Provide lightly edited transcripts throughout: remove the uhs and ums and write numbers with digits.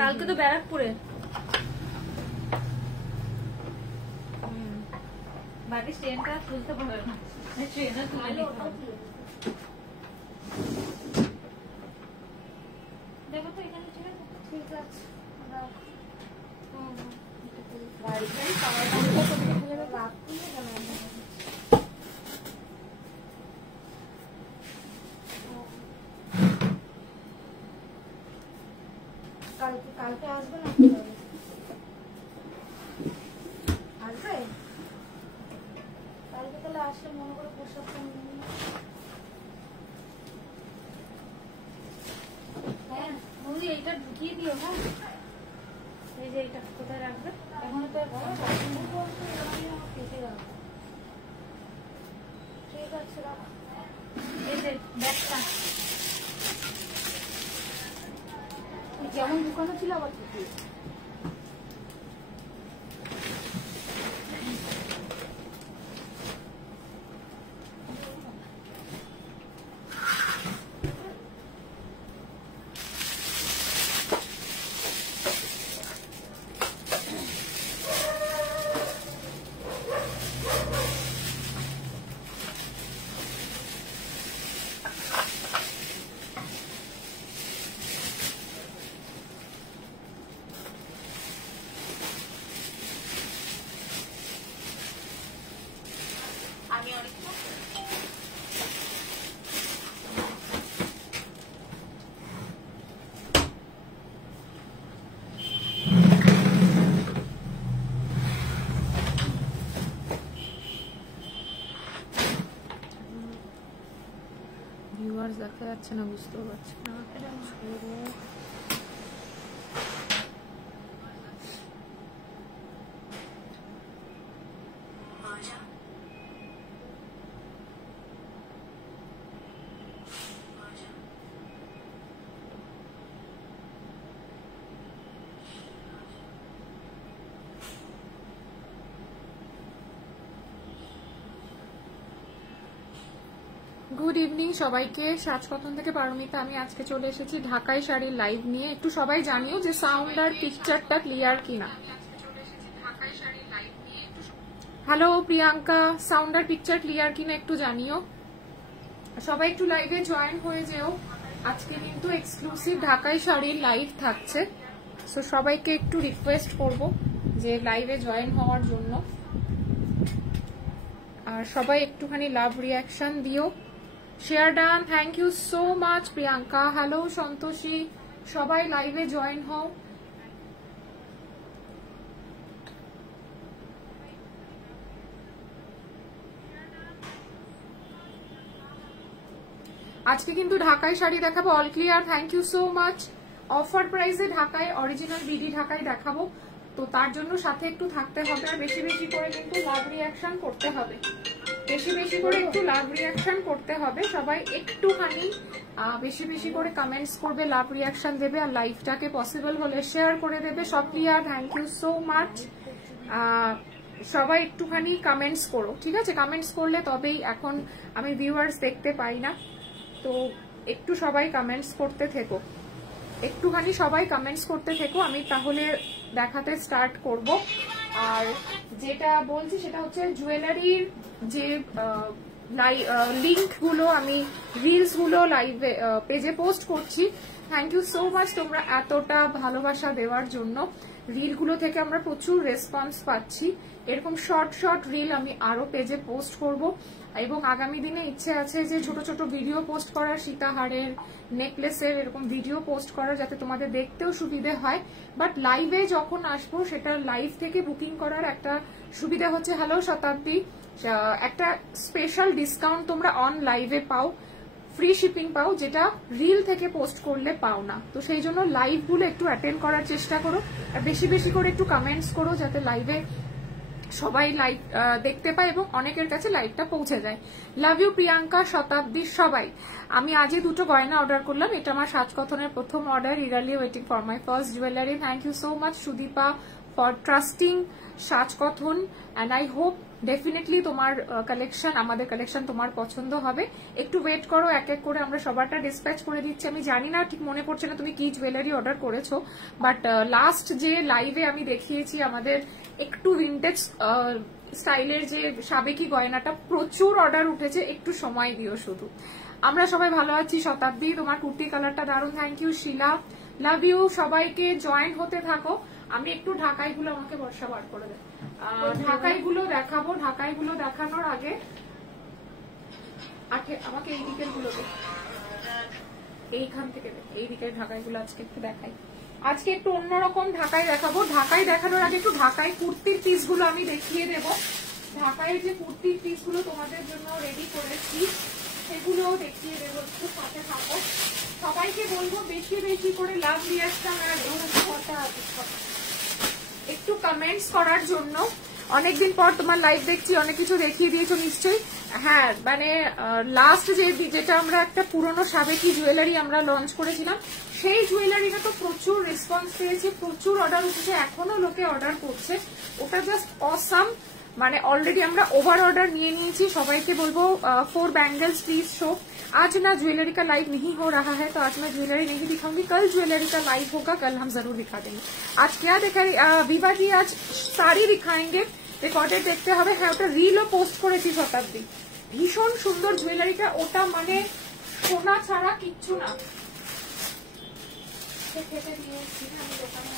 কালকে তো ব্যারাকপুরে বাকি ট্রেনটা খুলতে পারবে না, ট্রেনটা তুলে দেখো তো এখানে। ঠিক আছে কালকে আসবে না? আসবে কালকে, তাহলে আসলে মনে করে পোশাক হ্যাঁ বৌদি এইটা ঢুকিয়ে দিও। হ্যাঁ এই যে এইটা কোথায় রাখবে এখন তো কেটে গেল। ঠিক আছে রাখ। এই যে ব্যাগটা যেমন দোকানে ছিল আবার কি দেখা যাচ্ছে না, বুঝতেও পারছি না। গুড ইভিনিং সবাইকে, সাজকথন থেকে পারমিতা। আমি আজকে চলে এসেছি ঢাকাই শাড়ির লাইভ নিয়ে। একটু সবাই জানিও যে সাউন্ড আর পিকচারটা ক্লিয়ার কিনা। হ্যালো প্রিয়াঙ্কা, সাউন্ড আর পিকচার ক্লিয়ার কিনা একটু জানিও। সবাই একটু লাইভে জয়েন হয়ে যেও। আজকে কিন্তু এক্সক্লুসিভ ঢাকাই শাড়ির লাইভ থাকছে, সো সবাইকে একটু রিকোয়েস্ট করব যে লাইভে জয়েন হওয়ার জন্য। আর সবাই একটুখানি লাভ রিয়াকশন দিও। Share done, thank you so much Priyanka. Hello Santoshi, সবাই লাইভে জয়েন হও। আজকে কিন্তু ঢাকাই শাড়ি দেখাবো, all clear, thank you so much. Offer প্রাইসে ঢাকায় অরিজিনাল বিডি ঢাকাই দেখাবো, তো তার জন্য সাথে একটু থাকতে হবে। আর বেশি বেশি করে কিন্তু লাভ রিয়াকশন করতে হবে, বেশি বেশি করে একটু লাভ রিয়াকশন করতে হবে। সবাই একটুখানি বেশি বেশি করে কমেন্টস করবে, লাভ রিয়াকশন দেবে, আর লাইভটাকে পসিবল হলে শেয়ার করে দেবে। সব clear, thank you so much. সবাই একটুখানি কমেন্টস করো, ঠিক আছে? কমেন্টস করলে তবেই, এখন আমি ভিউয়ার্স দেখতে পাই না, তো একটু সবাই কমেন্টস করতে থেকো, একটুখানি সবাই কমেন্টস করতে থেকো। আমি তাহলে দেখাতে স্টার্ট করব। আর যেটা বলছি সেটা হচ্ছে জুয়েলারির যে লিঙ্ক গুলো, আমি রিলস গুলো লাইভে পেজে পোস্ট করছি। থ্যাংক ইউ সো মাচ তোমরা এতটা ভালোবাসা দেওয়ার জন্য। রিল গুলো থেকে আমরা প্রচুর রেসপন্স পাচ্ছি। এরকম শর্ট শর্ট রিল আমি আরো পেজে পোস্ট করব, এবং আগামী দিনে ইচ্ছে আছে যে ছোট ছোট ভিডিও পোস্ট করার, সীতাহারের, নেকলেসের এরকম ভিডিও পোস্ট করার, যাতে তোমাদের দেখতেও সুবিধে হয়। বাট লাইভে যখন আসবো, সেটা লাইভ থেকে বুকিং করার একটা সুবিধা হচ্ছে, হ্যালো শতাব্দী, একটা স্পেশাল ডিসকাউন্ট তোমরা অন লাইভে পাও, ফ্রি শিপিং পাও, যেটা রিল থেকে পোস্ট করলে পাও না। তো সেই জন্য লাইভ গুলো একটু অ্যাটেন্ড করার চেষ্টা করো, আর বেশি বেশি করে একটু কমেন্টস করো, যাতে লাইভে সবাই লাইভ দেখতে পায় এবং অনেকের কাছে লাইভটা পৌঁছে যায়। লাভ ইউ প্রিয়াঙ্কা, শতাব্দী, সবাই। আমি আজই দুটো গয়না অর্ডার করলাম, এটা আমার সাজকথনের প্রথম order. Eagerly waiting for my first jewellery. Thank you so much Sudipa for trusting Sajkothon, and I hope definitely তোমার কালেকশন, আমাদের কালেকশন তোমার পছন্দ হবে। একটু ওয়েট করো, এক এক করে আমরা সবারটা ডিসপ্যাচ করে দিচ্ছি। আমি জানি না, ঠিক মনে পড়ছে না তুমি কি জুয়েলারি অর্ডার করেছো, বাট লাস্ট যে লাইভে আমি দেখিয়েছি আমাদের একটু ভিন্টেজ স্টাইলের যে সাবেকি গয়নাটা, প্রচুর অর্ডার উঠেছে, একটু সময় দিও শুধু। আমরা সবাই ভালো আছি। শতাব্দী, তোমার কুর্তি কালারটা দারুণ, thank you. Sheela, love you. সবাইকে জয়েন হতে থাকো। আমি একটু ঢাকাইগুলো, আমাকে বর্ষা বার করে দেয়, ঢাকাইগুলো দেখাবো। ঢাকাইগুলো দেখানোর আগে আমাকে এই দিকের গুলো এইখান থেকে এই দিকের ঢাকাইগুলো আজকে একটু দেখাই। আজকে একটু অন্যরকম ঢাকাই দেখাবো। ঢাকাই দেখানোর আগে একটু ঢাকাই কুর্তির পিস গুলো আমি দেখিয়ে দেব। ঢাকাইয়ের যে কুর্তির পিস গুলো তোমাদের জন্য রেডি করেছি সেগুলো দেখিয়ে দেবো, একটু সাথে থাকো। সবাইকে বলবো বেশি বেশি করে লাভ রিয়াকশন আর একটু কমেন্টস করার জন্য। অনেকদিন পর তোমার লাইভ দেখছি, অনেক কিছু দেখিয়ে দিয়েছো নিশ্চয়ই। হ্যাঁ, মানে লাস্ট যেটা আমরা একটা পুরনো সাবেকি জুয়েলারি আমরা লঞ্চ করেছিলাম, সেই জুয়েলারিটা তো প্রচুর রেসপন্স পেয়েছে, প্রচুর অর্ডার উঠেছে, এখনো লোকে অর্ডার করছে। ওটা জাস্ট অসাম। মানে অলরেডি আমরা ওভার অর্ডার নিয়ে নিয়েছি। সবাইকে বলবো 4 बैंगल्स प्लीज शो। आज ना ज्वेलरी का लाइव नहीं हो रहा है, तो आज मैं ज्वेलरी नहीं दिखाऊंगी। कल ज्वेलरी का लाइव होगा, कल हम जरूर दिखा देंगे। आज क्या देखा विवा जी, आज साड़ी दिखाएंगे, রেকর্ডেড দেখতে হবে। হ্যাঁ, ওটা রিলও পোস্ট করেছি শতাব্দী। ভীষণ সুন্দর জুয়েলারিটা, ওটা মানে সোনা ছাড়া কিচ্ছু না। খেতে দিয়েছি আমি দোকানে।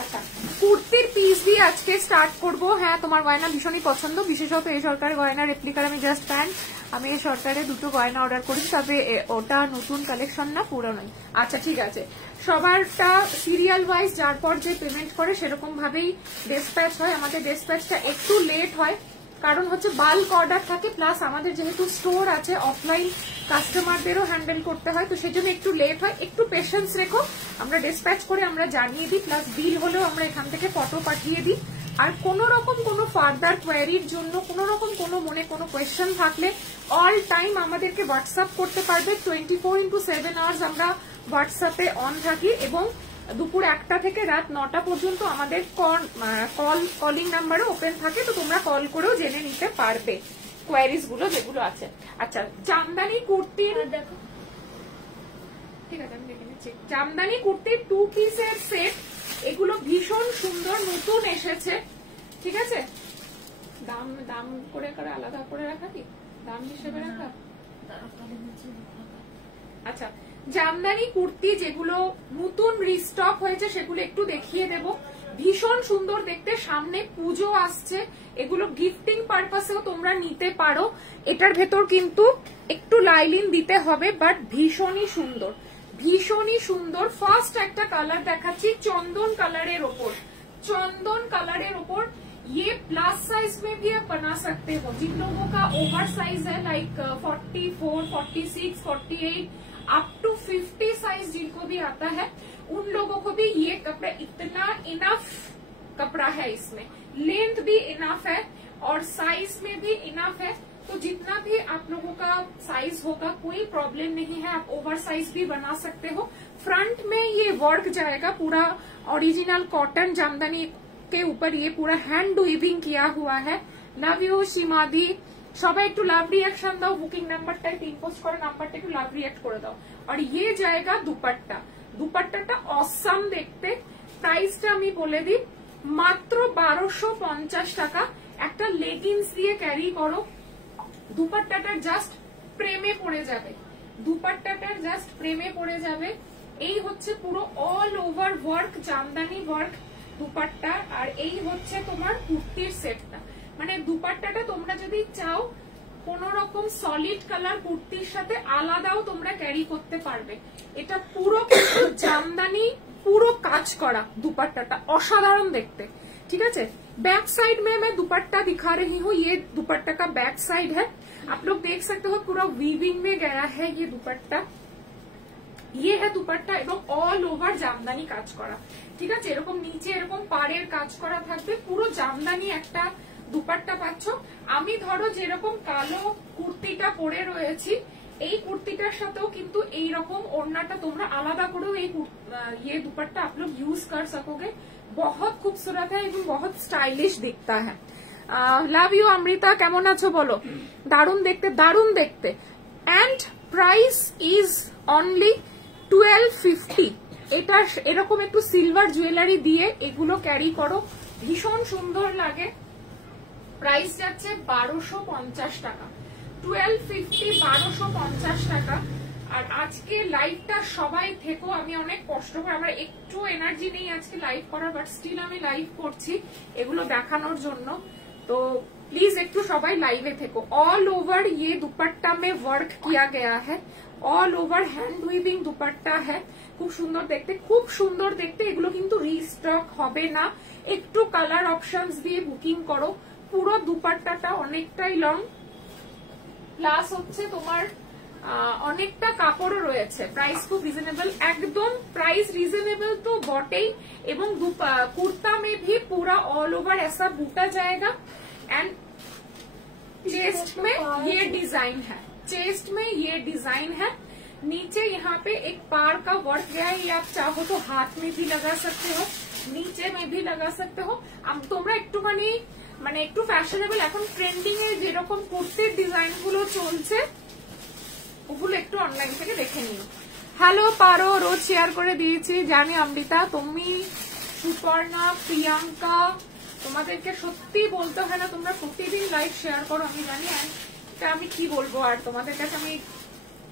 আচ্ছা, কুর্তির পিস দিয়ে আজকে স্টার্ট করব। হ্যাঁ, তোমার গয়না ভীষণই পছন্দ, বিশেষত এই সরকারের গয়না রেপ্লিকার। আমি জাস্ট ফ্যান। আমি এই সরকারে 2টো গয়না অর্ডার করেছি, তবে ওটা নতুন কালেকশন না, পুরনোই। আচ্ছা ঠিক আছে, সবারটা সিরিয়াল ওয়াইজ যার পর যে পেমেন্ট করে সেরকম ভাবেই ডিসপ্যাচ হয়। আমাদের ডিসপ্যাচটা একটু লেট হয়, কারণ হচ্ছে বাল্ক অর্ডার থাকে, প্লাস আমাদের যেহেতু স্টোর আছে, অফলাইন কাস্টমারদেরও হ্যান্ডেল করতে হয়, তো সেই জন্য একটু লেট হয়। একটু পেশেন্স রেখো, আমরা ডিসপ্যাচ করে আমরা জানিয়ে দিই, প্লাস বিল হলেও আমরা এখান থেকে ফটো পাঠিয়ে দিই। আর কোন রকম কোনো ফার্দার কোয়ারির জন্য কোন রকম কোনো মনে কোনো কোয়েশ্চেন থাকলে অল টাইম আমাদেরকে হোয়াটসঅ্যাপ করতে পারবে। 24x7 আওয়ার্স আমরা হোয়াটসঅ্যাপে অন থাকি, এবং দুপুর 1টা থেকে রাত 9টা পর্যন্ত আমাদের কলিং নাম্বারে ওপেন থাকে, তো তোমরা কল করেও জেনে নিতে পারবে কোয়ারিজ গুলো যেগুলো আছে। আচ্ছা, জামদানি কুর্তির দেখো, ঠিক আছে আমি দেখে নিচ্ছি। জামদানি কুর্তির 2 পিসের সেট, এগুলো ভীষণ সুন্দর, নতুন এসেছে। ঠিক আছে, দাম করে আলাদা করে রাখা, কি দাম হিসেবে রাখা। আচ্ছা, জামদানি কুর্তি যেগুলো নতুন রিস্টক হয়েছে সেগুলো একটু দেখিয়ে দেব। ভীষণ সুন্দর দেখতে, সামনে পুজো আসছে, এগুলো গিফটিং পারপাসেও তোমরা নিতে পারো। এটার ভেতর কিন্তু একটু লাইলিন দিতে হবে, বাট ভীষণই সুন্দর, ভীষণই সুন্দর। ফার্স্ট একটা কালার দেখাচ্ছি, চন্দন কালারের ওপর। চন্দন কালারের ওপর ये प्लस साइज में भी आप बना सकते हो। जिन लोगों का ओवर साइज है, लाइक 44, 46, 48 अप टू 50 साइज जिनको भी आता है, उन लोगों को भी ये कपड़ा इतना इनफ कपड़ा है, इसमें लेंथ भी इनफ है और साइज में भी इनफ है। तो जितना भी आप लोगों का साइज होगा कोई प्रॉब्लम नहीं है, आप ओवर साइज भी बना सकते हो। फ्रंट में ये वर्क जाएगा पूरा ओरिजिनल कॉटन जामदानी के ऊपर, ये पूरा हैंड वीविंग किया हुआ है। लव यू सीमादी, সবাই একটু লাভ রিয়াকশন দাও। বুকিং নাম্বারটাই পিন পোস্ট করে নাম্বারটা একটু লাভ রিয়াক্ট করে দাও। আর ये जाएगा দুপাট্টা, দুপাট্টাটা অসাম দেখতে। প্রাইসটা আমি বলে দিই, মাত্র 1250 টাকা। একটা লেগিংস দিয়ে ক্যারি করো, দুপাট্টাটার জাস্ট প্রেমে পড়ে যাবে, দুপাট্টাটার জাস্ট প্রেমে পড়ে যাবে। এই হচ্ছে পুরো all over work, Jamdani work dupatta. আর এই হচ্ছে তোমার কুর্তির সেটটা। মানে দুপাট্টাটা তোমরা যদি চাও কোন রকম সলিড কালার কুর্তির সাথে আলাদাও তোমরা ক্যারি করতে পারবে। এটা পুরো কিন্তু জামদানি, পুরো কাজ করা দুপাট্টাটা, অসাধারণ দেখতে। ঠিক আছে, बैक साइड में मैं दुपट्टा दिखा रही हूँ, ये दुपट्टा का बैक साइड है। आप लोग देख सकते हो पूरा वीविंग में गया है ये दुपट्टा। ये है दुपट्टा এবং অল ওভার জামদানি কাজ করা। ঠিক আছে, এরকম নিচে এরকম পাড়ের কাজ করা থাকবে, পুরো জামদানি একটা দুপাট্টা পাচ্ছ। আমি ধরো যেরকম কালো কুর্তিটা পরে রয়েছি, এই কুর্তিটার সাথেও কিন্তু এইরকম ওড়নাটা তোমরা আলাদা করেও ये दुपट्टा आप लोग यूज कर सकोगे। बहुत खूबसूरत है এবং बहुत स्टाइलिश दिखता है। লাভ ইউ অমৃতা, কেমন আছো বলো? দারুণ দেখতে, দারুণ দেখতে। And price is only 1250। এটা এরকম একটু সিলভার জুয়েলারি দিয়ে এগুলো ক্যারি করো, ভীষণ সুন্দর লাগে। প্রাইস যাচ্ছে 1250 টাকা, 1250, 1250 টাকা। আর আজকে লাইভটা সবাই থেকো, আমি অনেক কষ্ট করে, আমার একটু এনার্জি নেই আজকে লাইভ করার, বাট স্টিল আমি লাইভ করছি এগুলো দেখানোর জন্য। তো प्लीज একটু সবাই লাইভে থেকো। ऑल ओवर ये दुपट्टा में वर्क किया गया है, ऑल ओवर हैंड वीविंग दुपट्टा है। খুব সুন্দর দেখতে, খুব সুন্দর দেখতে। এগুলো কিন্তু রিস্টক হবে না, একটু কালার অপশনস দিয়ে বুকিং করো। পুরো দুপাট্টাটা অনেকটাই লং, প্লাস হচ্ছে তোমার অনেকটা কাপড়ও রয়েছে। প্রাইস খুব রিজনেবল, একদম প্রাইস রিজनेबल तो बॉटेई। এবং कुर्ता में भी पूरा ऑल ओवर ऐसा बूटा जाएगा। एंड चेस्ट में ये डिजाइन है, चेस्ट में ये डिजाइन है। नीचे यहाँ पे एक पार का वर्क गया है, ये आप चाहो तो हाथ में भी लगा सकते हो, नीचे में भी लगा सकते हो। अब তোমরা একটুখানি মানে একটু ফ্যাশনেবল, এখন ট্রেন্ডিং এ যেরকম কুর্তির ডিজাইন গুলো চলছে ওগুলো একটু অনলাইন থেকে দেখে নিও। হ্যালো পারো, রোজ শেয়ার করে দিয়েছি জানি অমৃতা, তুমি সুপর্ণা, প্রিয়াঙ্কা, তোমাদেরকে সত্যি বলতে হয় না, তোমরা প্রতিদিন লাইভ শেয়ার করো আমি জানি। এটা আমি কি বলবো আর, তোমাদের কাছে আমি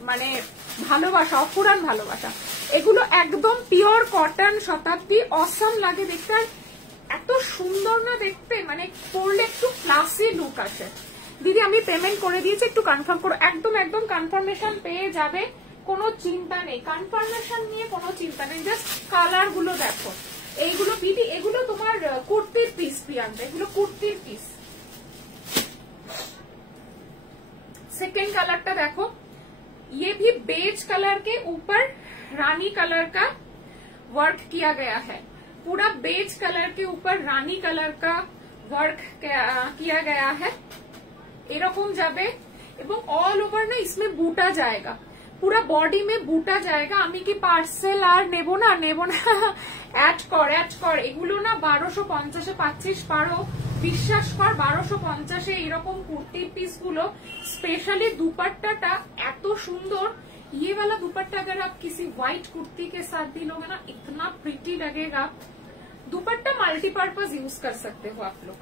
মানে ভালোবাসা, অপুরান ভালোবাসা। এগুলো একদম পিওর কটন, শতাব্দী, অসম লাগে দেখতে। আর এত সুন্দর না দেখতে, মানে পরলে একটু ক্লাসি লুক আসে। দিদি আমি পেমেন্ট করে দিয়েছি, একটু কনফার্ম করো। একদম একদম কনফার্মেশন পেয়ে যাবে, কোনো চিন্তা নেই, কনফার্মেশন নিয়ে কোনো চিন্তা নেই। জাস্ট কালার গুলো দেখো, এইগুলো দিদি এগুলো তোমার কুর্তির পিস, প্রিয়াঙ্কা এগুলো কুর্তির পিস। सेकेंड कलर देखो, ये भी बेज कलर के ऊपर रानी कलर का वर्क किया गया है। पूरा बेज कलर के ऊपर रानी कलर का वर्क किया गया है। এরকম যাবে এবং অল ওভার না इसमें বুটা जाएगा, পুরো বডি में বুটা जाएगा। আমি কি পার্সেল আর নেব না, অ্যাড কর। এগুলো না 1250 পাচ্ছিস, পারো বিশ্বাস কর। 1250 এরকম কুর্তির পিস গুলো, স্পেশালি दुपट्टा এত সুন্দর। ये वाला दुपट्टा अगर आप किसी व्हाइट कुर्ती के साथ भी लोगे ना, इतना प्रिटी लगेगा। दुपट्टा मल्टीपर्पज यूज कर सकते हो आप लोग।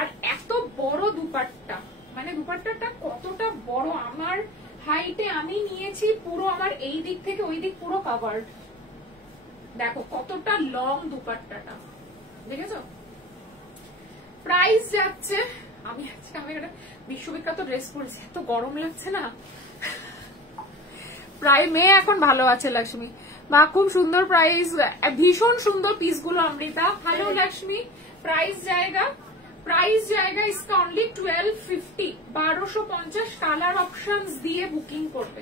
আর এত বড় দুপাট্টা, মানে দুপাট্টাটা কতটা বড়, আমার হাইটে আমি নিয়েছি পুরো, আমার এই দিক থেকে ওই দিক পুরো কভার্ড। দেখো কতটা লং দুপাট্টাটা, দেখেছো? প্রাইস যাচ্ছে, আমি আজকে আমি একটা বিশ্ববিখ্যাত ড্রেস পরেছি, এত গরম লাগছে না। প্রায় মেয়ে এখন ভালো আছে লক্ষ্মী মা, খুব সুন্দর প্রাইস, ভীষণ সুন্দর পিস গুলো অমৃতা। হ্যালো লক্ষ্মী, প্রাইস जाएगा इसका ओनली 1250, 1250। কালার অপশনস দিয়ে বুকিং করবে,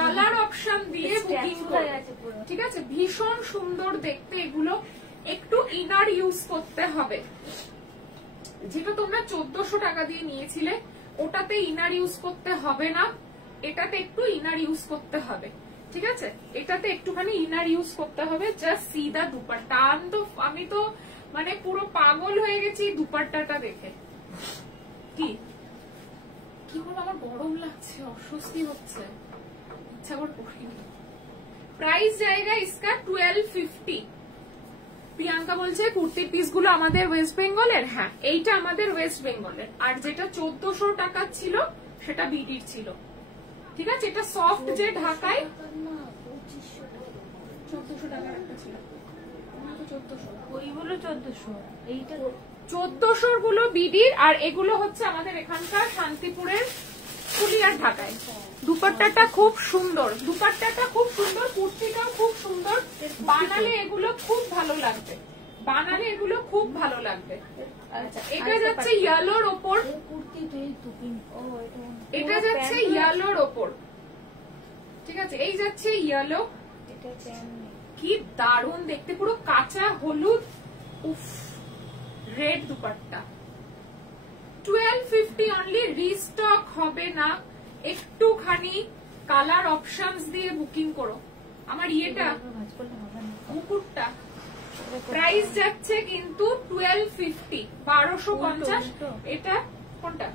কালার অপশন দিয়ে বুকিং করবে, ঠিক আছে? ভীষণ সুন্দর দেখতে এগুলো। একটু ইনার ইউজ করতে হবে, যেটা তোমরা 1400 টাকা দিয়ে নিয়েছিলে ওটাতে ইনার ইউজ করতে হবে না, এটাতে একটু ইনার ইউজ করতে হবে, ঠিক আছে? এটাতে একটুখানি ইনার ইউজ করতে হবে। জাস্ট সিধা দুপাট্টা, আমি তো মানে পুরো পাগল হয়ে গেছি দুপাট্টাটা দেখে। কি বল, আমার গরম লাগছে, অস্বস্তি হচ্ছে, ইচ্ছা করে পড়িনি। প্রাইস জায়গা ইসকা 1250। প্রিয়াঙ্কা বলছে কুর্তির পিস গুলো আমাদের ওয়েস্ট বেঙ্গলের। হ্যাঁ, এইটা আমাদের ওয়েস্ট বেঙ্গলের, আর যেটা 1400 টাকা ছিল সেটা বিডির ছিল, ঠিক আছে? এটা সফট যে ঢাকায় 1400 টাকার একটা ছিল, 1400 গুলো বিডির, আর এগুলো হচ্ছে আমাদের এখানকার শান্তিপুরের ফুলিয়ার ঢাকায়। দুপাট্টাটা খুব সুন্দর, কুর্তিটাও খুব সুন্দর। বানালে এগুলো খুব ভালো লাগবে, আচ্ছা, এটা যাচ্ছে ইয়েলোর ওপর, ঠিক আছে? এই যাচ্ছে ইয়েলো, কি দারুণ দেখতে, পুরো কাঁচা হলুদ। উফ, রেড দুপাট্টা, 1250 অনলি, রিস্টক হবে না, একটুখানি কালার অপশনস দিয়ে বুকিং করো। আমার ইয়েটা মুকুটটা প্রাইস যাচ্ছে কিন্তু 1250, 1250। এটা কোনটা?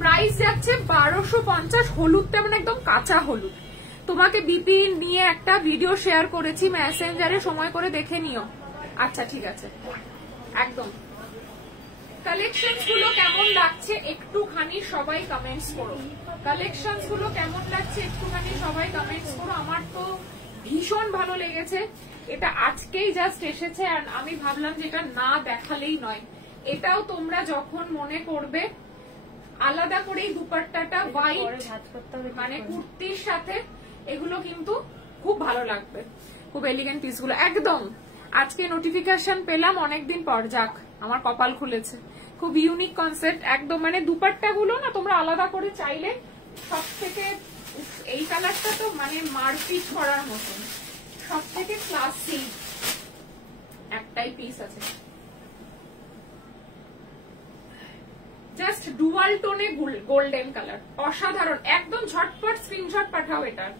প্রাইস যাচ্ছে 1250। হলুদটা মানে একদম কাঁচা হলুদ। তোমাকে বিপি নিয়ে একটা ভিডিও শেয়ার করেছি মেসেঞ্জারে, সময় করে দেখে নিও। আচ্ছা ঠিক আছে, একদম। কালেকশনস গুলো কেমন লাগছে একটুখানি সবাই কমেন্টস করো। কালেকশনস গুলো কেমন লাগছে একটুখানি সবাই কমেন্টস করো। আমার তো ভীষণ ভালো লেগেছে। এটা আজকেই জাস্ট এসেছে আর আমি ভাবলাম যে এটা না দেখালেই নয়। এটাও তোমরা যখন মনে করবে আলাদা করেই দুপাট্টাটা হোয়াইট মানে কুর্তির সাথে, এগুলো কিন্তু খুব ভালো লাগবে। খুব এলিগেন্ট পিসগুলো একদম। আজকে নোটিফিকেশন পেলাম অনেকদিন পর, যাক আমার কপাল খুলেছে। খুব ইউনিক কনসেপ্ট একদম। মানে দুপাট্টা গুলো না তোমরা আলাদা করে চাইলে সব থেকে, এই কালারটা তো মানে মারপিট করার মতন, সব থেকে ক্লাসি একটাই পিস আছে। জাস্ট ডুয়াল টোনে গোল্ডেন কালার, অসাধারণ একদম। ঝটপট স্ক্রিনশট পাঠাও এটার,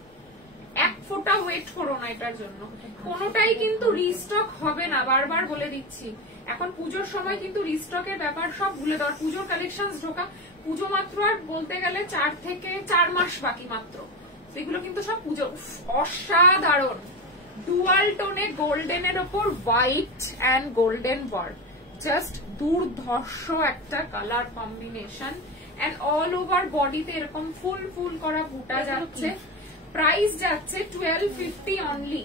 এক ফোঁটা ওয়েট করো না এটার জন্য। কোনোটাই কিন্তু রিস্টক হবে না, বারবার বলে দিচ্ছি। এখন পুজোর সময় কিন্তু রিস্টকের ব্যাপার সব ভুলে দেওয়ার। পুজোর কালেকশন ঢোকা, পুজো মাত্র আর বলতে গেলে 4 থেকে 4 মাস বাকি মাত্র, সেগুলো কিন্তু সব পুজো। অসাধারণ ডুয়াল টোনে গোল্ডেনের ওপর white and golden work, just দুর্ধর্ষ একটা colour combination. And all over বডিতে এরকম ফুল ফুল করা বুটা যাচ্ছে। প্রাইস যাচ্ছে 1250 অনলি,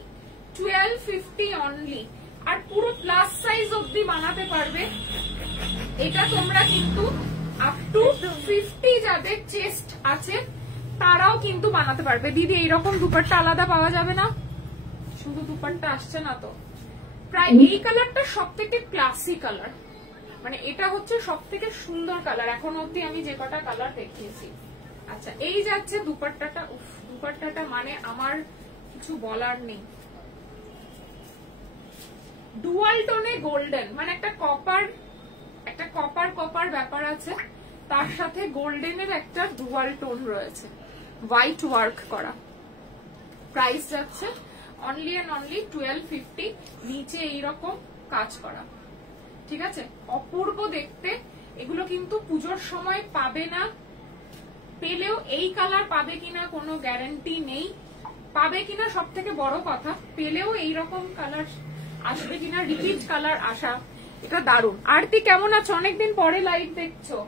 1250 অনলি। আর পুরো প্লাস সাইজ অব্দি বানাতে পারবে এটা তোমরা, কিন্তু আপ টু 50 যাদের চেস্ট আছে তারাও কিন্তু বানাতে পারবে। দিদি এইরকম দুপাট্টা আলাদা পাওয়া যাবে না? শুধু দুপাট্টা আসছে না তো। প্রায় এই কালারটা সব থেকে ক্লাসি কালার, মানে এটা হচ্ছে সব থেকে সুন্দর কালার এখন অব্দি আমি যে কটা কালার দেখিয়েছি। আচ্ছা এই যাচ্ছে দুপাট্টাটা, উফ দুপাট্টাটা মানে আমার কিছু বলার নেই। ডুয়াল টোনে গোল্ডেন, মানে একটা কপার ব্যাপার আছে, তার সাথে গোল্ডেনের একটা ডুয়াল টোন রয়েছে, হোয়াইট ওয়ার্ক করা। প্রাইস যাচ্ছে অনলি এন্ড অনলি 1250, নিচে এইরকম কাজ করা। ঠিক আছে, অপূর্ব দেখতে। এগুলো কিন্তু পুজোর সময় পাবে না, পেলেও এই কালার পাবে কিনা কোনো গ্যারান্টি নেই। পাবে কিনা সব থেকে বড় কথা, পেলেও এইরকম কালার আসবে কিনা, রিপিট কালার আসা, এটা দারুণ। আরতি কেমন আছো? অনেকদিন পরে লাইভ দেখছো।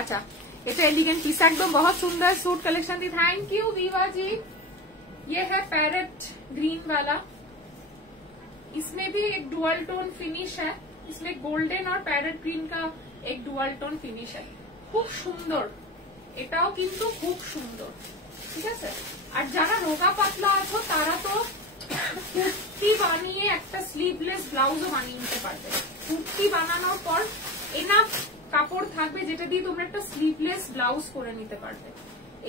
अच्छा ये एलिगेंट पीस एकदम बहुत सुंदर सूट कलेक्शन थी। थैंक यू वीवा जी। ये है पैरेट ग्रीन वाला, इसमें भी एक डुअल टोन फिनिश है, इसमें गोल्डन और पैरेट ग्रीन का एक डुअल टोन फिनिश है। खूब सुंदर, এটাও কিন্তু খুব সুন্দর। ঠিক আছে, আর যারা রোগা পাতলা আছো তারা তো কুর্তি বানিয়ে একটা স্লিভলেস ব্লাউজও বানিয়ে নিতে পারবে। কুর্তি বানানোর পর এনাফ কাপড় থাকবে যেটা দিয়ে তোমরা একটা স্লিভলেস ব্লাউজ করে নিতে পারবে।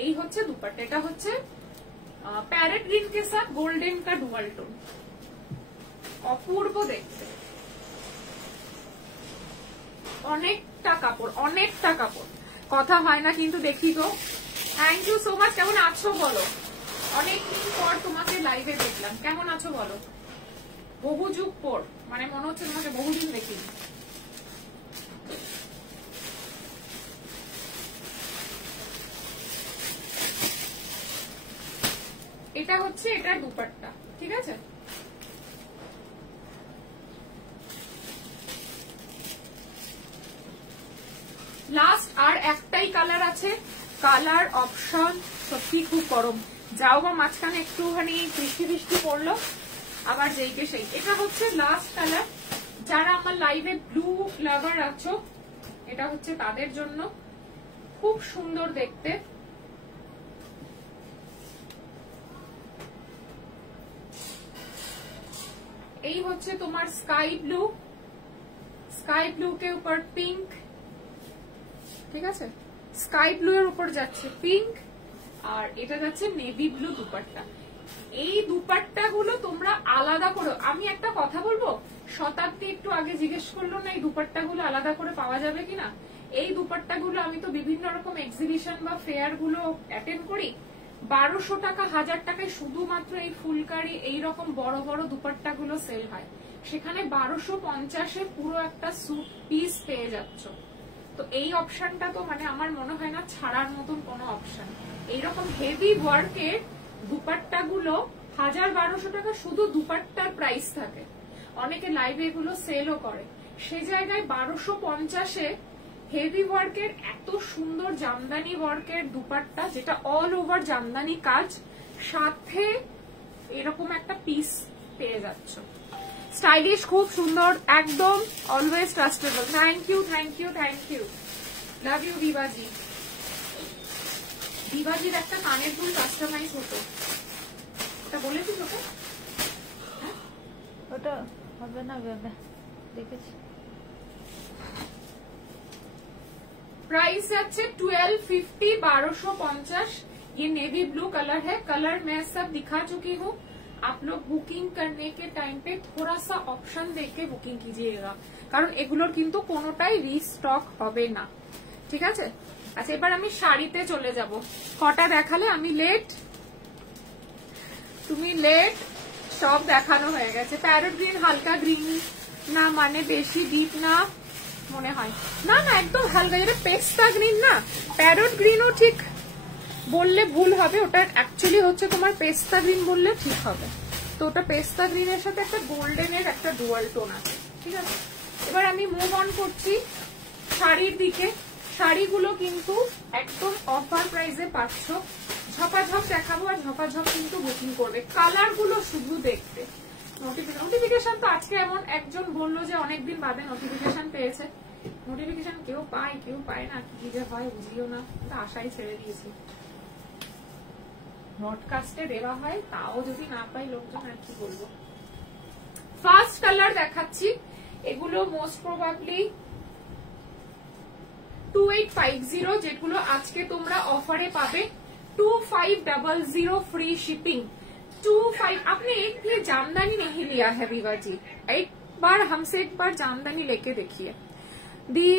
এই হচ্ছে দুপাট্টা, এটা হচ্ছে প্যারেট গ্রিন কে সাথ গোল্ডেন কা ডুয়াল টোন, অপূর্ব দেখতে। অনেকটা কাপড়, কথা হয় না কিন্তু দেখি তো। Thank you so much. কেমন আছো বলো? অনেকদিন পর তোমাকে লাইভে দেখলাম, কেমন আছো বলো? বহু যুগ পর, মানে মনে হচ্ছে তোমাকে বহুদিন দেখিনি। এটা হচ্ছে এটার দুপাট্টা। ঠিক আছে, লাস্ট আর একটাই কালার আছে। কালার অপশন সত্যি খুব গরম। যাও বা মাঝখানে একটুখানি বৃষ্টি পড়লো, আবার যেইকে সেই। এটা হচ্ছে লাস্ট কালার। যারা আমার লাইভে ব্লু লাভার আছো, এটা হচ্ছে তাদের জন্য। খুব সুন্দর দেখতে। এই হচ্ছে তোমার স্কাই ব্লু কে উপর পিঙ্ক। ঠিক আছে, স্কাই ব্লু এর উপর যাচ্ছে পিঙ্ক, আর এটা যাচ্ছে নেভি ব্লু দুপাট্টা। এই দুপাট্টা গুলো তোমরা আলাদা করো। আমি একটা কথা বলবো, শতাব্দী একটু আগে জিজ্ঞেস করলো না এই দুপাট্টা গুলো আলাদা করে পাওয়া যাবে কিনা। এই দুপাট্টা গুলো আমি তো বিভিন্ন রকম এক্সিবিশন বা ফেয়ার গুলো অ্যাটেন্ড করি, 1200 টাকা 1000 টাকায় শুধুমাত্র এই ফুলকারি এইরকম বড় বড় দুপাট্টা গুলো সেল হয়, সেখানে 1250-এ পুরো একটা স্যুট পিস পেয়ে যাচ্ছ। তো এই অপশনটা তো মানে আমার মনে হয় না ছাড়ার মতন কোনো অপশন। এইরকম হেভি ওয়ার্কের দুপাট্টা গুলো 1000-1200 টাকা শুধু দুপাট্টার প্রাইস থাকে, অনেকে লাইভে এগুলো সেলও করে। সে জায়গায় 1250-এ হেভি ওয়ার্কের এত সুন্দর জামদানি ওয়ার্কের দুপাট্টা, যেটা অল ওভার জামদানি কাজ, সাথে এরকম একটা পিস পেয়ে যাচ্ছ। স্টাইলিশ, খুব সুন্দর, একদম always trustable. Thank you, thank you, thank you, love you Dibaji. দিবাজির একটা কানের দুল কাস্টমাইজ হতো, ওটা বলেছি তোকে? ওটা হবে না ভেবে দেখেছি। प्राइस जाच्छे 1250, 1250। ये नेवी ब्लू कलर है। कलर मैं सब दिखा चुकी हूँ। आप लोग बुकिंग करने के टाइम पे थोड़ा सा ऑप्शन देके बुकिंग कीजिएगा, কারণ এগুলোর কিন্তু কোনোটাই রিস্টক হবে না, ঠিক আছে? আচ্ছা, এবার আমি শাড়িতে চলে যাব। কটা দেখালে আমি লেট, তুমি লেট, সব দেখানো হয়ে গেছে। প্যারট গ্রিন হালকা গ্রিন না, মানে বেশি ডিপ না মনে হয়, না না একদম হালকা, যেটা পেস্তা গ্রিন না, প্যারট গ্রিনও ঠিক বললে ভুল হবে, ওটা অ্যাকচুয়ালি হচ্ছে তোমার পেস্তা গ্রিন বললে ঠিক হবে। তো ওটা পেস্তা গ্রিনের সাথে একটা গোল্ডেনের একটা ডুয়াল টোন আছে, ঠিক আছে? এবার আমি মুভ অন করছি শাড়ির দিকে। শাড়িগুলো কিন্তু একদম অফার প্রাইসে পাচ্ছ। ঝপাঝপ দেখাবো, আর ঝপাঝপ কিন্তু বুকিং করবে। কালার গুলো শুধু দেখতে। নোটিফিকেশন তো আজকে এমন একজন বললো যে অনেকদিন বাদে নোটিফিকেশন পেয়েছে। নোটিফিকেশন কেউ পায় কেউ পায় না, কি যে হয় বুঝিও না, আশাই ছেড়ে দিয়েছি। ব্রডকাস্টে দেওয়া হয়, তাও যদি না পাই লোকজন, আর কি বলবো। ফার্স্ট কালার দেখাচ্ছি, এগুলো মোস্ট প্রবাবলি 2850, যেগুলো আজকে তোমরা অফারে পাবে 2500 फ्री शिपिंग। 25, आपने एक भी जामदानी नहीं लिया है विवा जी, एक बार हमसे एक बार जामदानी लेके देखिए। दी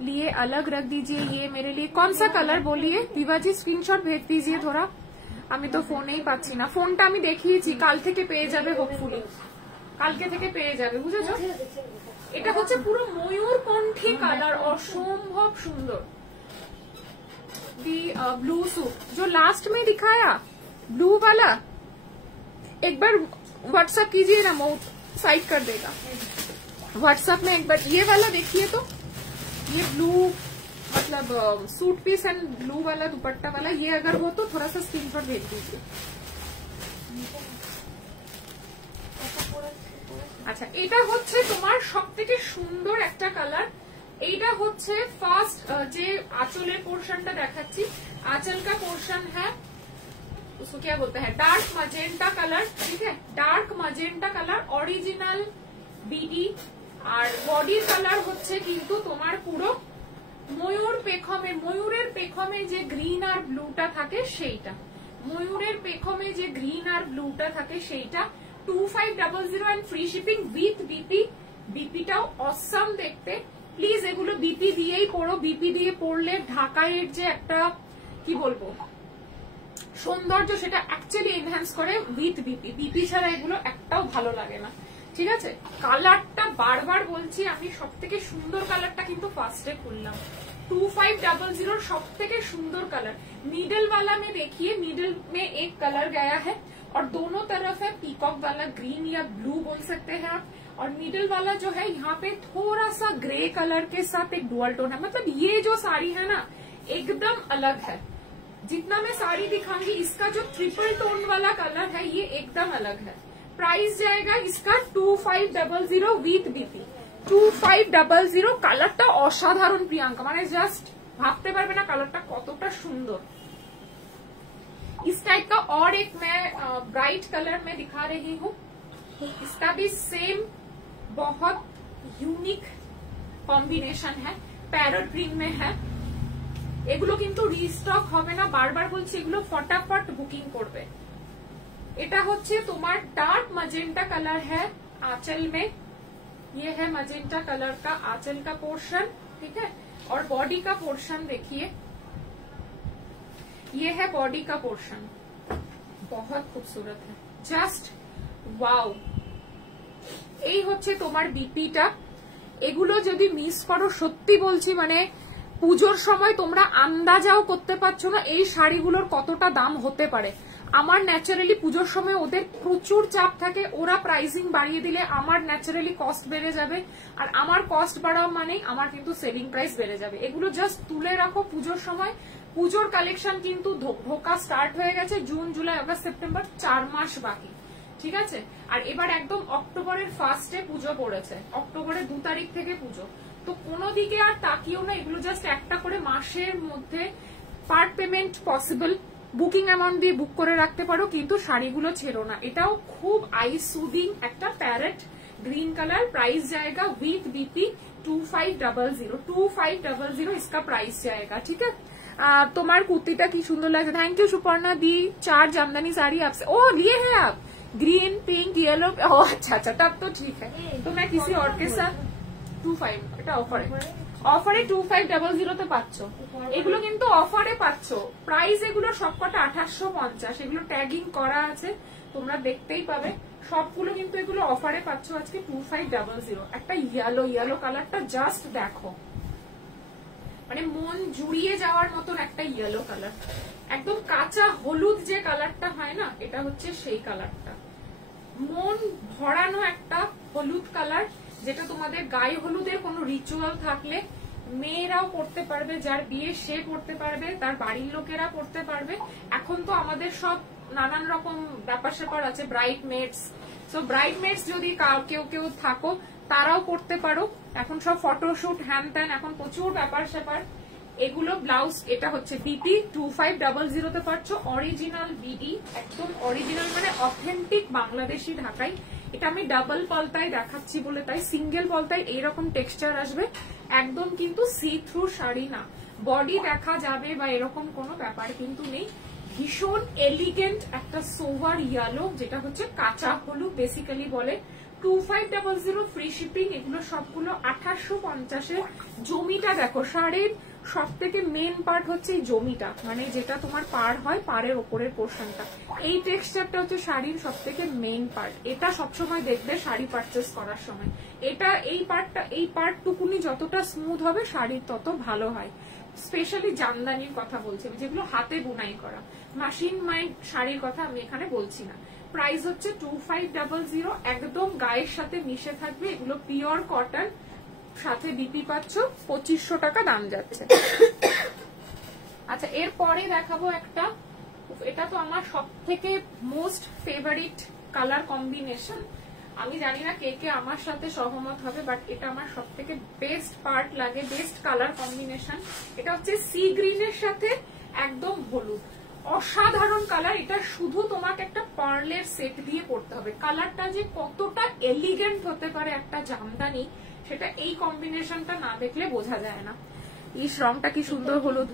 लिए अलग रख दीजिए, ये मेरे लिए कौन सा कलर बोलिए विवा जी, स्क्रीनशॉट भेज दीजिए थोड़ा। আমি তো ফোনেই পাচ্ছি না, ফোনটা আমি দেখিয়েছি, কাল থেকে পেয়ে যাবে, হোপফুলি কালকে থেকে পেয়ে যাবে, বুঝেছো? এটা হচ্ছে পুরো ময়ূরকণ্ঠী কালার, অসম্ভব সুন্দর। दी ब्लू सूट जो लास्ट में दिखाया ब्लू वाला, एक बार व्हाट्सएप कीजिए ना, माउथ साइड कर देगा। व्हाट्सएप में एक बार ये वाला देखिए, तो ये ब्लू मतलब सूट पीस एंड ब्लू वाला दुपट्टा वाला, ये अगर हो तो थोड़ा सा स्क्रीनशॉट भेज दीजिए। আচ্ছা, এটা হচ্ছে তোমার সবথেকে সুন্দর একটা কালার। এইটা হচ্ছে ফার্স্ট যে আঁচলের পোর্শনটা দেখাচ্ছি, आंचल का पोर्शन है, उसको क्या बोलते हैं, डार्क मजेंटा कलर, ठीक है? Dark magenta colour original BD, আর বডির কালার হচ্ছে কিন্তু তোমার পুরো ময়ূর পেখমে, ময়ূরের পেখমে যে গ্রিন আর ব্লুটা থাকে সেইটা, ময়ূরের পেখমে যে গ্রিন আর ব্লুটা থাকে সেইটা। 2500 and free shipping with BP. বিপিটাও অসাম দেখতে। প্লিজ এগুলো বিপি দিয়েই পড়ো, বিপি দিয়ে পড়লে ঢাকাইয়ের যে একটা কি বলবো সৌন্দর্য, সেটা অ্যাকচুয়ালি এনহ্যান্স করে উইথ বিপি। বিপি ছাড়া এগুলো একটাও ভালো লাগে না, ঠিক আছে? কালারটা বারবার বলছি আমি, সব থেকে সুন্দর কালারটা কিন্তু ফার্স্টে খুললাম। 2500 सब থেকে সুন্দর कलर। मिडल वाला में देखिए, मिडल में एक कलर गया है और दोनों तरफ है पीकॉक वाला, ग्रीन या ब्लू बोल सकते हैं आप। और मिडल वाला जो है यहाँ पे थोड़ा सा ग्रे कलर के साथ एक डुअल टोन है। मतलब ये जो साड़ी है ना एकदम अलग है। जितना मैं साड़ी दिखाऊंगी, इसका जो ट्रिपल टोन वाला कलर है ये एकदम अलग है। प्राइस जाएगा इसका 2500 विथ बीपी। 2500। কালারটা অসাধারণ প্রিয়াঙ্কা, মানে জাস্ট ভাবতে পারবে না কালারটা কতটা সুন্দর। इस टाइप का और एक मैं ब्राइट कलर में दिखा रही हूँ, इसका भी सेम बहुत यूनिक कॉम्बिनेशन है। প্যারট গ্রিন মে হ্যাঁ, এগুলো কিন্তু রিস্টক হবে না, বারবার বলছি এগুলো ফটাফট বুকিং করবে। এটা হচ্ছে তোমার डार्क मजेंटा कलर है आंचल में, ये है मजेंटा कलर का आंचल का पोर्शन, ठीक है। और बॉडी का पोर्शन देखिए, ये है बॉडी का पोर्शन, बहुत खूबसूरत है, जस्ट वाओ। এই হচ্ছে তোমার বিপিটা। এগুলো যদি মিস করো সত্যি বলছি মানে পুজোর সময় তোমরা আন্দাজাও করতে পারছো না এই শাড়িগুলোর কতটা দাম হতে পারে। আমার ন্যাচারালি পুজোর সময় ওদের প্রচুর চাপ থাকে, ওরা প্রাইসিং বাড়িয়ে দিলে আমার ন্যাচারালি কস্ট বেড়ে যাবে, আর আমার কস্ট বাড়াও মানে আমার কিন্তু সেলিং প্রাইস বেড়ে যাবে। এগুলো জাস্ট তুলে রাখো পুজোর সময়। পুজোর কালেকশন কিন্তু ঢোকা স্টার্ট হয়ে গেছে, জুন জুলাই আগস্ট সেপ্টেম্বর 4 মাস বাকি, ঠিক আছে। আর এবার একদম অক্টোবরের ফার্স্টে পুজো পড়েছে, অক্টোবরের 2 তারিখ থেকে পুজো, তো কোনো দিকে আর তাকিও না, এগুলো জাস্ট একটা করে মাসের মধ্যে part payment possible, booking amount দিয়ে বুক করে রাখতে পারো, কিন্তু শাড়িগুলো ছেড়ো না। এটাও খুব আই সুদিং একটা প্যারেট গ্রিন কালার, প্রাইস जाएगा विथ बीपी 2500, 2500 इसका प्राइस जाएगा, ठीक है। তোমার কুর্তিটা কি সুন্দর লাগছে, থ্যাংক ইউ সুपर्णा दी। 4 জামদানি শাড়ি आपसे ओ लिए हैं आप, ग्रीन पिंक येलो, अच्छा अच्छा तब तो ठीक है। तो मैं किसी और के साथ 25 এটা অফারে, অফারে 2500 তে পাচ্ছ, এগুলো কিন্তু অফারে পাচ্ছ। প্রাইস এগুলো সবকটা 2850, এগুলো ট্যাগিং করা আছে, তোমরা দেখতেই পাবে সবগুলো, কিন্তু এগুলো অফারে পাচ্ছ আজকে 2500। একটা ইয়েলো কালারটা জাস্ট দেখো, মানে মন জুড়িয়ে যাওয়ার মতন একটা ইয়েলো কালার, একদম কাঁচা হলুদ যে কালারটা হয় না, এটা হচ্ছে সেই কালারটা, মন ভরানো একটা হলুদ কালার, যেটা তোমাদের গায়ে হলুদের কোনো রিচুয়াল থাকলে মেয়েরাও পড়তে পারবে, যার বিয়ে সে পড়তে পারবে, তার বাড়ির লোকেরা পড়তে পারবে। এখন তো আমাদের সব নানান রকম ব্যাপার স্যাপার আছে, bride maids, so bride maids যদি কেউ থাকো তারাও পড়তে পারো, এখন সব ফটোশুট হ্যান ত্যান, এখন প্রচুর ব্যাপার স্যাপার। এগুলো ব্লাউজ, এটা হচ্ছে বিপি 2500 তে পাচ্ছ, অরিজিনাল বিডি, একদম অরিজিনাল মানে অথেন্টিক বাংলাদেশি ঢাকাই। এটা আমি ডাবল পলতায় দেখাচ্ছি বলে তাই, সিঙ্গেল পলতায় এইরকম টেক্সচার আসবে, একদম কিন্তু সি থ্রু শাড়ি না, বডি দেখা যাবে বা এরকম কোনো ব্যাপার কিন্তু নেই। ভীষণ এলিগেন্ট একটা সোভার ইয়েলো, যেটা হচ্ছে কাঁচা হলুদ বেসিক্যালি বলে, 2500 ফ্রি শিপিং। এগুলো সবগুলো 2850। জমিটা দেখো, শাড়ির সব থেকে মেন পার্ট হচ্ছে এই জমিটা, মানে যেটা তোমার পাড় হয়, পাড়ের ওপরের পোর্শনটা, এই টেক্সচারটা হচ্ছে শাড়ির সব থেকে মেন পার্ট। এটা সবসময় দেখবে শাড়ি পারচেস করার সময়, এটা এই পার্টটুকুনি যতটা স্মুথ হবে শাড়ির তত ভালো হয়। স্পেশালি জামদানির কথা বলছি, যেগুলো হাতে বুনাই করা, মেশিন মাইন্ড শাড়ির কথা আমি এখানে বলছি না। প্রাইস হচ্ছে 2500, একদম গায়ের সাথে মিশে থাকবে, এগুলো পিওর কটন, সাথে বিপি পাচ্ছ 2500 টাকা দাম যাচ্ছে। আচ্ছা এরপরে দেখাবো একটা, এটা তো আমার সব থেকে মোস্ট ফেভারিট কালার কম্বিনেশন, আমি জানি না কে কে আমার সাথে সহমত হবে, বাট এটা আমার সব থেকে বেস্ট পার্ট লাগে, বেস্ট কালার কম্বিনেশন। এটা হচ্ছে সি গ্রিনের সাথে একদম হলুদ, অসাধারণ কালার। এটা শুধু তোমাকে একটা পার্লের সেট দিয়ে পড়তে হবে, কালারটা যে কতটা এলিগেন্ট হতে পারে একটা জামদানি, সেটা এই কম্বিনেশনটা না দেখলে বোঝা যায় না। ইস রংটা কি সুন্দর, হলুদ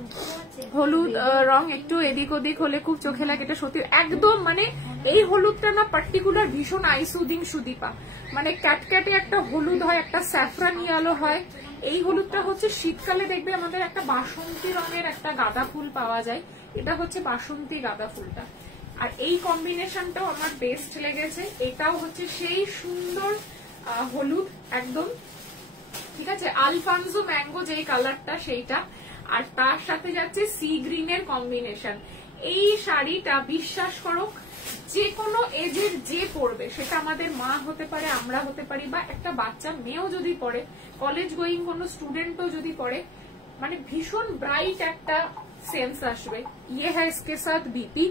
হলুদ রং একটু এদিক ওদিক হলে খুব চোখে লাগে, এটা সত্যি একদম মানে এই হলুদটা না পার্টিকুলার ভীষণ আইসুদিং সুদীপা, মানে ক্যাটক্যাটে একটা হলুদ হয়, একটা স্যাফরান ইয়েলো হয়। এই হলুদটা হচ্ছে শীতকালে দেখবে আমাদের একটা বাসন্তী রঙের একটা গাঁদা ফুল পাওয়া যায়, এটা হচ্ছে বাসন্তী গাঁদা ফুলটা। আর এই কম্বিনেশনটাও আমার বেস্ট লেগেছে, এটাও হচ্ছে সেই সুন্দর হলুদ একদম, ঠিক আছে, আলফানজো ম্যাঙ্গো যেই কালারটা সেইটা, আর তার সাথে যাচ্ছে সি গ্রিনের কম্বিনেশন। এই শাড়িটা বিশ্বাস করো যে কোনো এজের যে পরবে, সেটা আমাদের মা হতে পারে, আমরা হতে পারি, বা একটা বাচ্চা মেয়েও যদি পরে, কলেজ গোয়িং কোনো স্টুডেন্টও যদি পরে, মানে ভীষণ ব্রাইট একটা সেন্স আসবে। ইয়ে হ্যাঁ ইসকে সাথ বিপি,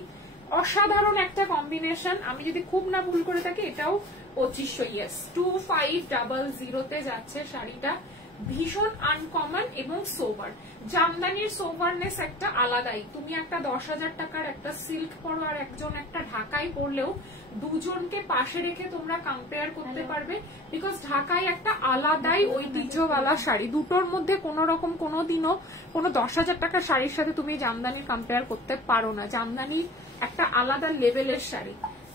অসাধারণ একটা কম্বিনেশন। আমি যদি খুব না ভুল করে থাকি এটাও 2500, ইয়েস 2500 তে যাচ্ছে শাড়িটা। ভীষণ আনকমন এবং সোবার। জামদানির সোভারনেস একটা আলাদাই। তুমি একটা 10,000 টাকার একটা সিল্ক পরো আর একজন একটা ঢাকাই পরলেও দুজনকে পাশে রেখে তোমরা কম্পেয়ার করতে পারবে, বিকজ ঢাকাই একটা আলাদাই ঐতিহ্যওয়ালা শাড়ি। দুটোর মধ্যে কোন রকম কোনোদিনও কোনো 10,000 টাকার শাড়ির সাথে তুমি জামদানির কম্পেয়ার করতে পারো না। জামদানি একটা আলাদা লেভেলের শাড়ি।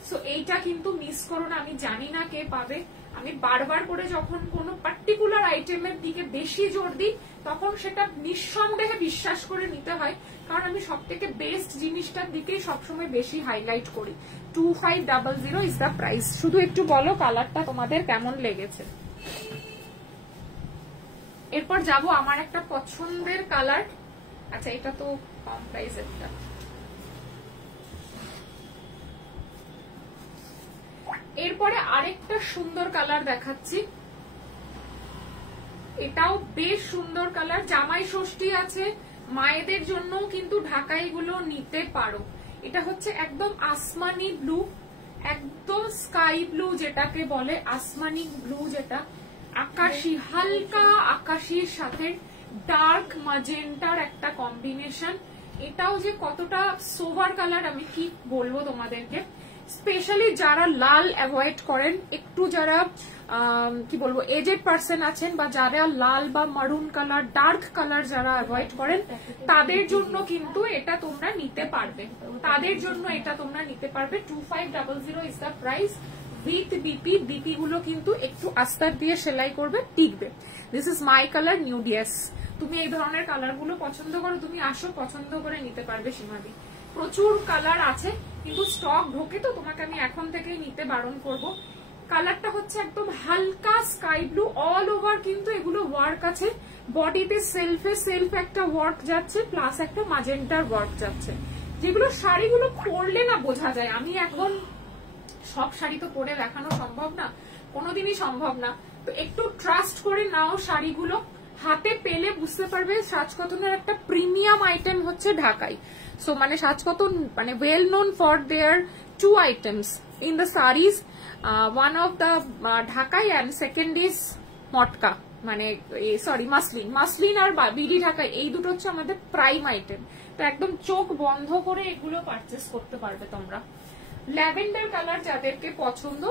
সো এইটা কিন্তু মিস করো না। আমি জানি না কে পাবে, আমি বারবার করে যখন কোনো পার্টিকুলার আইটেমের দিকে বেশি জোর দিই তখন সেটা নিঃসন্দেহে বিশ্বাস করে নিতে হয়, কারণ আমি সব থেকে বেস্ট জিনিসটার দিকেই সবসময় বেশি হাইলাইট করি। 2500 ইজ দ্য প্রাইস। শুধু একটু বলো কালারটা তোমাদের কেমন লেগেছে। এরপর যাব আমার একটা পছন্দের কালার। আচ্ছা, এটা তো কম প্রাইসেরটা। এরপরে আরেকটা সুন্দর কালার দেখাচ্ছি। এটাও বেশ সুন্দর কালার। জামাই ষষ্ঠী আছে, মায়েদের জন্য কিন্তু ঢাকাই গুলো নিতে পারো। এটা হচ্ছে একদম আসমানি ব্লু, একদম স্কাই ব্লু যেটাকে বলে, আসমানি ব্লু যেটা আকাশি, হালকা আকাশির সাথে ডার্ক ম্যাজেন্টার একটা কম্বিনেশন। এটাও যে কতটা সোভার কালার আমি কি বলবো তোমাদেরকে। স্পেশালি যারা লাল অ্যাভয়েড করেন, একটু যারা কি বলবো এজেড পার্সন আছেন, বা যারা লাল বা মারুন কালার, ডার্ক কালার যারা অ্যাভয়েড করেন, তাদের জন্য কিন্তু এটা তোমরা নিতে পারবে। তাদের জন্য এটা তোমরা নিতে পারবে। 2500 is the price with BP. BP গুলো কিন্তু একটু আস্তার দিয়ে সেলাই করবে, টিকবে। দিস ইজ মাই কালার নিউডিয়াস। তুমি এই ধরনের কালার গুলো পছন্দ করো, তুমি আসো, পছন্দ করে নিতে পারবে সীমাদি। প্রচুর কালার আছে কিন্তু স্টক ঢোকে, তো তোমাকে আমি এখন থেকেই নিতে বারণ করব। কালারটা হচ্ছে একদম হালকা স্কাই ব্লু, অল ওভার কিন্তু এগুলো ওয়ার্ক আছে। বডিতে সেলফ একটা ওয়ার্ক যাচ্ছে, প্লাস একটা ম্যাজেন্টার ওয়ার্ক যাচ্ছে, যেগুলো শাড়িগুলো পরলে না বোঝা যায়। আমি এখন সব শাড়ি তো পরে দেখানো সম্ভব না, কোনোদিনই সম্ভব না, তো একটু ট্রাস্ট করে নাও শাড়িগুলো। হাতে পেলে বুঝতে পারবে সাজকতনের একটা প্রিমিয়াম আইটেম হচ্ছে ঢাকাই। সো মানে সাজকতন মানে well known for their two items in the sarees, one of the ঢাকাই and second is মটকা, মানে সরি মাসলিন আর বিডি ঢাকাই, এই দুটো হচ্ছে আমাদের প্রাইম আইটেম। তো একদম চোখ বন্ধ করে এগুলো পারচেস করতে পারবে তোমরা। ল্যাভেন্ডার কালার যাদেরকে পছন্দ,